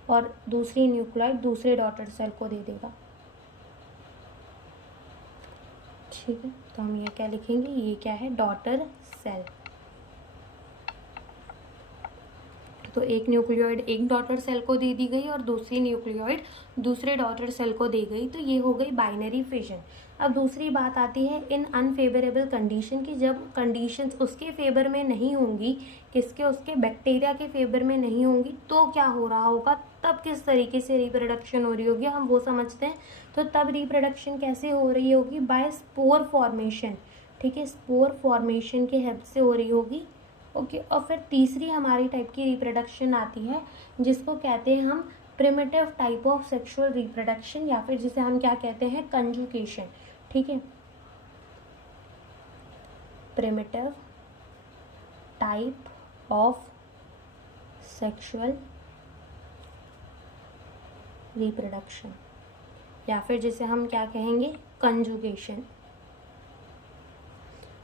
और दूसरी न्यूक्लियोइड दूसरे डॉटर सेल को दे देगा। ठीक है, तो हम ये क्या लिखेंगे, ये क्या है, डॉटर सेल। तो एक न्यूक्लियोइड एक डॉटर सेल को दे दी गई और दूसरी न्यूक्लियोइड दूसरे डॉटर सेल को दे गई, तो ये हो गई बाइनरी फिजन। अब दूसरी बात आती है इन अनफेवरेबल कंडीशन की, जब कंडीशंस उसके फेवर में नहीं होंगी, किसके, उसके बैक्टीरिया के फेवर में नहीं होंगी, तो क्या हो रहा होगा, तब किस तरीके से रिप्रोडक्शन हो रही होगी, हम वो समझते हैं। तो तब रिप्रोडक्शन कैसे हो रही होगी, बाय स्पोर फॉर्मेशन। ठीक है, स्पोर फॉर्मेशन के हेल्प से हो रही होगी। ओके, और फिर तीसरी हमारी टाइप की रिप्रोडक्शन आती है जिसको कहते हैं हम primitive type of sexual reproduction, या फिर जिसे हम क्या कहते हैं, कंजुगेशन। ठीक है, primitive type of sexual reproduction, या फिर जिसे हम क्या कहेंगे, कंजुगेशन।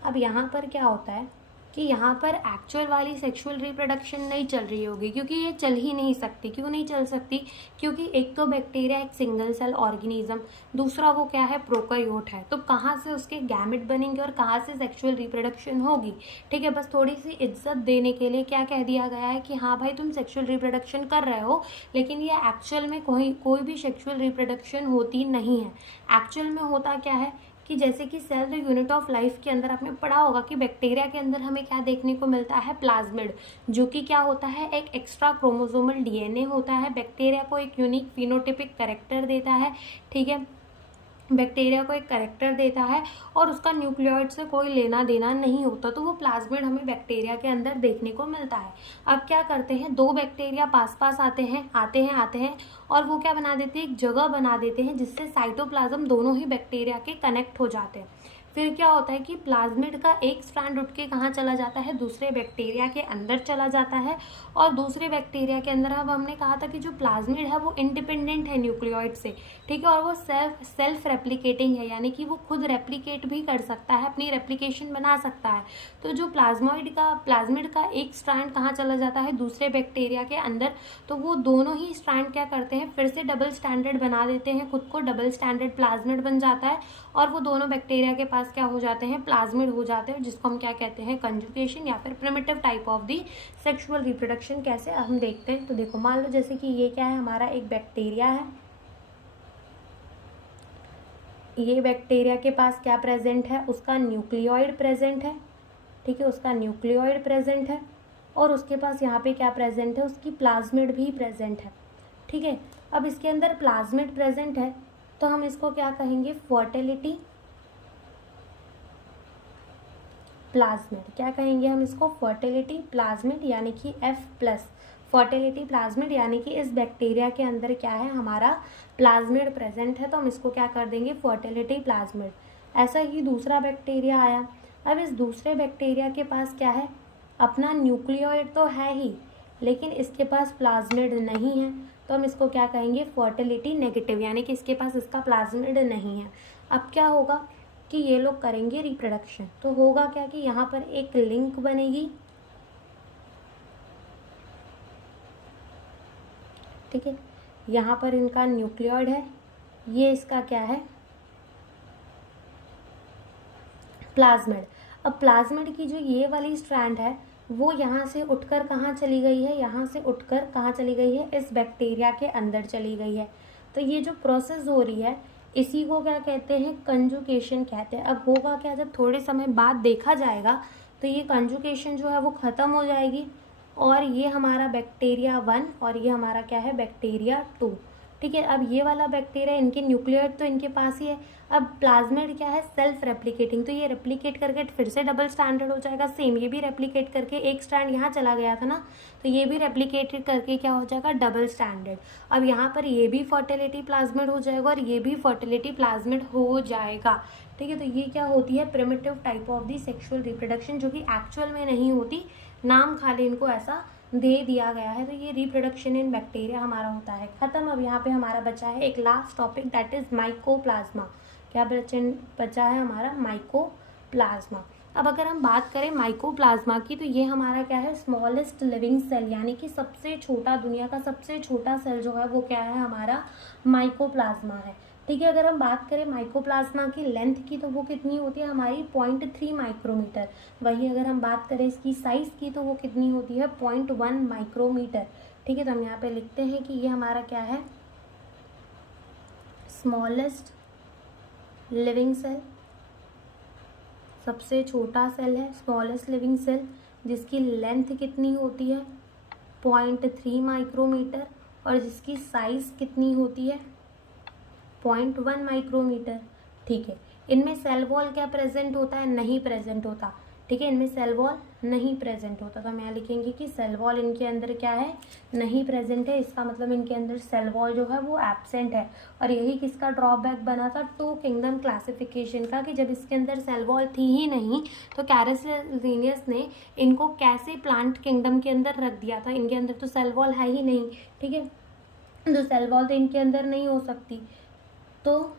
अब यहाँ पर क्या होता है कि यहाँ पर एक्चुअल वाली सेक्सुअल रिप्रोडक्शन नहीं चल रही होगी, क्योंकि ये चल ही नहीं सकती। क्यों नहीं चल सकती, क्योंकि एक तो बैक्टीरिया एक सिंगल सेल ऑर्गेनिज्म, दूसरा वो क्या है, प्रोकैरियोट है। तो कहाँ से उसके गैमेट बनेंगे और कहाँ से सेक्सुअल रिप्रोडक्शन होगी। ठीक है, बस थोड़ी सी इज्जत देने के लिए क्या कह दिया गया है कि हाँ भाई तुम सेक्सुअल रिप्रोडक्शन कर रहे हो, लेकिन ये एक्चुअल में कोई भी सेक्सुअल रिप्रोडक्शन होती नहीं है। एक्चुअल में होता क्या है कि जैसे कि cell the unit of life के अंदर आपने पढ़ा होगा कि बैक्टीरिया के अंदर हमें क्या देखने को मिलता है, प्लाज्मिड, जो कि क्या होता है, एक एक्स्ट्रा क्रोमोसोमल डीएनए होता है। बैक्टीरिया को एक यूनिक फिनोटिपिक कैरेक्टर देता है। ठीक है, बैक्टीरिया को एक कैरेक्टर देता है और उसका न्यूक्लियोइड से कोई लेना देना नहीं होता, तो वो प्लाज्मिड हमें बैक्टीरिया के अंदर देखने को मिलता है। अब क्या करते हैं, 2 बैक्टीरिया पास पास आते हैं और वो क्या बना देते हैं, एक जगह बना देते हैं जिससे साइटोप्लाज्म दोनों ही बैक्टीरिया के कनेक्ट हो जाते हैं। फिर क्या होता है कि प्लाज्मिड का एक स्ट्रैंड उठ के कहाँ चला जाता है, दूसरे बैक्टीरिया के अंदर चला जाता है। और दूसरे बैक्टीरिया के अंदर, अब हमने कहा था कि जो प्लाज्मिड है वो इंडिपेंडेंट है न्यूक्लियोइड से। ठीक है, और वो सेल्फ रेप्लिकेटिंग है, यानी कि वो खुद रेप्लिकेट भी कर सकता है, अपनी रेप्लिकेशन बना सकता है। तो जो प्लाज्मिड का एक स्ट्रैंड कहाँ चला जाता है, दूसरे बैक्टीरिया के अंदर, तो वो दोनों ही स्ट्रैंड क्या करते हैं, फिर से डबल स्टैंडर्ड बना देते हैं खुद को, डबल स्टैंडर्ड प्लाज्मिड बन जाता है और वो दोनों बैक्टीरिया के पास क्या हो जाते हैं, प्लाज्मिड हो जाते हैं, जिसको हम क्या कहते हैं, कंजुगेशन या फिर primitive type of the sexual reproduction. कैसे हम देखते हैं, तो देखो मान लो जैसे कि ये क्या है, हमारा एक बैक्टीरिया है। ये बैक्टीरिया के पास क्या प्रेजेंट है, उसका न्यूक्लियोइड प्रेजेंट है। ठीक है, उसका न्यूक्लियोइड प्रेजेंट है और उसके पास यहाँ पे क्या प्रेजेंट है, उसकी प्लाज्मिड भी प्रेजेंट है। ठीक है, अब इसके अंदर प्लाज्मिड प्रेजेंट है तो हम इसको क्या कहेंगे, फर्टिलिटी प्लाज्मिड। क्या कहेंगे हम इसको, फर्टिलिटी प्लाज्मिड, यानी कि F+, फर्टिलिटी प्लाज्मिड, यानी कि इस बैक्टीरिया के अंदर क्या है, हमारा प्लाज्मिड प्रेजेंट है, तो हम इसको क्या कर देंगे, फर्टिलिटी प्लाज्मिड। ऐसा ही दूसरा बैक्टीरिया आया। अब इस दूसरे बैक्टीरिया के पास क्या है, अपना न्यूक्लियोइड तो है ही, लेकिन इसके पास प्लाज्मिड नहीं है, तो हम इसको क्या कहेंगे, फर्टिलिटी नेगेटिव, यानी कि इसके पास इसका प्लाज्मिड नहीं है। अब क्या होगा कि ये लोग करेंगे रिप्रोडक्शन, तो होगा क्या कि यहाँ पर एक लिंक बनेगी। ठीक है, यहाँ पर इनका न्यूक्लियोइड है, ये इसका क्या है, प्लाज्मिड। अब प्लाज्मिड की जो ये वाली स्ट्रैंड है वो यहाँ से उठकर कहाँ चली गई है, यहाँ से उठकर कहाँ चली गई है, इस बैक्टीरिया के अंदर चली गई है। तो ये जो प्रोसेस हो रही है इसी को क्या कहते हैं, कंजुकेशन कहते हैं। अब होगा क्या, जब थोड़े समय बाद देखा जाएगा तो ये कंजुकेशन जो है वो ख़त्म हो जाएगी और ये हमारा बैक्टीरिया 1 और ये हमारा क्या है, बैक्टीरिया 2। ठीक है, अब ये वाला बैक्टीरिया, इनके न्यूक्लियोइड तो इनके पास ही है। अब प्लाज्मिड क्या है, सेल्फ रेप्लिकेटिंग, तो ये रेप्लिकेट करके फिर से डबल स्टैंडर्ड हो जाएगा। सेम ये भी रेप्लिकेट करके, एक स्टैंड यहाँ चला गया था ना, तो ये भी रेप्लिकेटेड करके क्या हो जाएगा, डबल स्टैंडर्ड। अब यहाँ पर ये भी फर्टिलिटी प्लाज्मिड हो जाएगा और ये भी फर्टिलिटी प्लाज्मिड हो जाएगा। ठीक है, तो ये क्या होती है, primitive type of the sexual reproduction, जो कि एक्चुअल में नहीं होती, नाम खाली इनको ऐसा दे दिया गया है। तो ये रिप्रोडक्शन इन बैक्टीरिया हमारा होता है खत्म। अब यहाँ पे हमारा बचा है एक last topic, that is mycoplasma. क्या बचा है हमारा, माइकोप्लाज्मा। अब अगर हम बात करें माइकोप्लाज्मा की, तो ये हमारा क्या है, स्मॉलेस्ट लिविंग सेल, यानी कि सबसे छोटा, दुनिया का सबसे छोटा सेल जो है वो क्या है, हमारा माइकोप्लाज्मा है। ठीक है, अगर हम बात करें माइकोप्लाज्मा की लेंथ की, तो वो कितनी होती है हमारी, 0.3 माइक्रोमीटर। वहीं अगर हम बात करें इसकी साइज की, तो वो कितनी होती है, 0.1 माइक्रोमीटर। ठीक है, तो हम यहाँ पे लिखते हैं कि ये हमारा क्या है, स्मॉलेस्ट लिविंग सेल, सबसे छोटा सेल है, स्मॉलेस्ट लिविंग सेल, जिसकी लेंथ कितनी होती है, 0.3 माइक्रोमीटर, और जिसकी साइज कितनी होती है, 0.1 माइक्रोमीटर। ठीक है, इनमें सेल वॉल क्या प्रेजेंट होता है, नहीं प्रेजेंट होता। ठीक है, इनमें सेल वॉल नहीं प्रेजेंट होता, तो हम यहाँ लिखेंगे कि सेल वॉल इनके अंदर क्या है, नहीं प्रेजेंट है। इसका मतलब इनके अंदर सेल वॉल जो है वो एब्सेंट है। और यही किसका ड्रॉबैक बना था, टू किंगडम क्लासिफिकेशन का, कि जब इसके अंदर सेल वॉल थी ही नहीं तो कैरस लिनियस ने इनको कैसे प्लांट किंगडम के अंदर रख दिया था। इनके अंदर तो सेल वॉल है ही नहीं। ठीक है, तो सेल वॉल तो इनके अंदर नहीं हो सकती, तो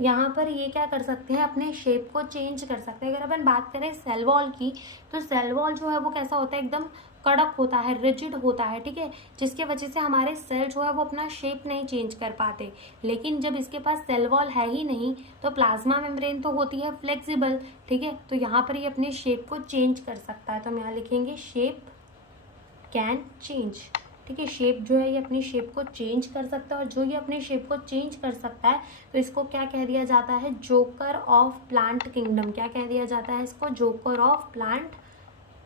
यहाँ पर ये क्या कर सकते हैं, अपने शेप को चेंज कर सकते हैं। अगर अपन बात करें सेल वॉल की, तो सेल वॉल जो है वो कैसा होता है, एकदम कड़क होता है, रिजिड होता है। ठीक है, जिसके वजह से हमारे सेल जो है वो अपना शेप नहीं चेंज कर पाते। लेकिन जब इसके पास सेल वॉल है ही नहीं, तो प्लाज्मा मेम्ब्रेन तो होती है फ्लेक्सिबल। ठीक है, तो यहाँ पर ये अपने शेप को चेंज कर सकता है। तो हम यहाँ लिखेंगे शेप कैन चेंज। ठीक है, शेप जो है ये अपनी शेप को चेंज कर सकता है, और जो ये अपने शेप को चेंज कर सकता है तो इसको क्या कह दिया जाता है, जोकर ऑफ प्लांट किंगडम। क्या कह दिया जाता है इसको, जोकर ऑफ प्लांट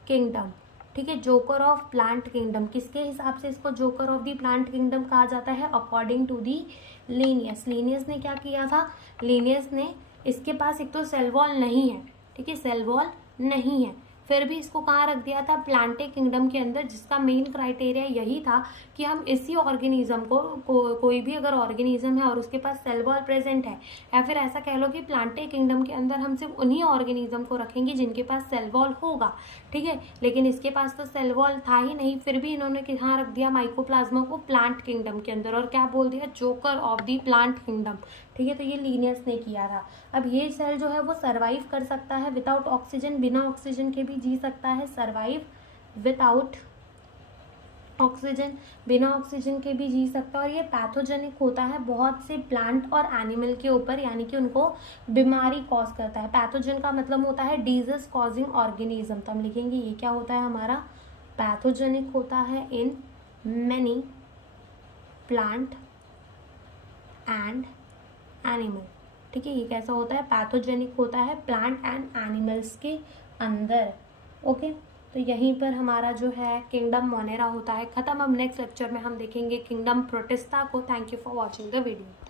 किंगडम। ठीक है, जोकर ऑफ प्लांट किंगडम, किसके हिसाब से इसको joker of the plant kingdom कहा जाता है, according to the Linnaeus. Linnaeus ने क्या किया था, लीनियस ने, इसके पास एक तो सेल वॉल नहीं है, ठीक है, सेल वॉल नहीं है, फिर भी इसको कहाँ रख दिया था, प्लांटे किंगडम के अंदर, जिसका मेन क्राइटेरिया यही था कि हम इसी ऑर्गेनिज्म को कोई भी अगर ऑर्गेनिज्म है और उसके पास सेल वॉल प्रेजेंट है, या फिर ऐसा कह लो कि प्लांटे किंगडम के अंदर हम सिर्फ उन्हीं ऑर्गेनिज्म को रखेंगे जिनके पास सेल वॉल होगा। ठीक है, लेकिन इसके पास तो सेल वॉल था ही नहीं, फिर भी इन्होंने कहाँ रख दिया माइकोप्लाज्मा को, प्लांट किंगडम के अंदर, और क्या बोल दिया, joker of the plant kingdom. ठीक है, तो ये लीनियस ने किया था। अब ये सेल जो है वो सर्वाइव कर सकता है विदाउट ऑक्सीजन, बिना ऑक्सीजन के भी जी सकता है, सर्वाइव विदाउट ऑक्सीजन, बिना ऑक्सीजन के भी जी सकता है। और ये पैथोजेनिक होता है बहुत से प्लांट और एनिमल के ऊपर, यानी कि उनको बीमारी कॉज करता है। पैथोजन का मतलब होता है डिजीज कॉजिंग ऑर्गेनिज्म, तो हम लिखेंगे ये क्या होता है हमारा, पैथोजेनिक होता है in many plant and animal. ठीक है, ये कैसा होता है, पैथोजेनिक होता है प्लांट एंड एनिमल्स के अंदर। ओके, तो यहीं पर हमारा जो है किंगडम मोनेरा होता है खत्म। अब नेक्स्ट लेक्चर में हम देखेंगे किंगडम प्रोटिस्टा को। Thank you for watching the video.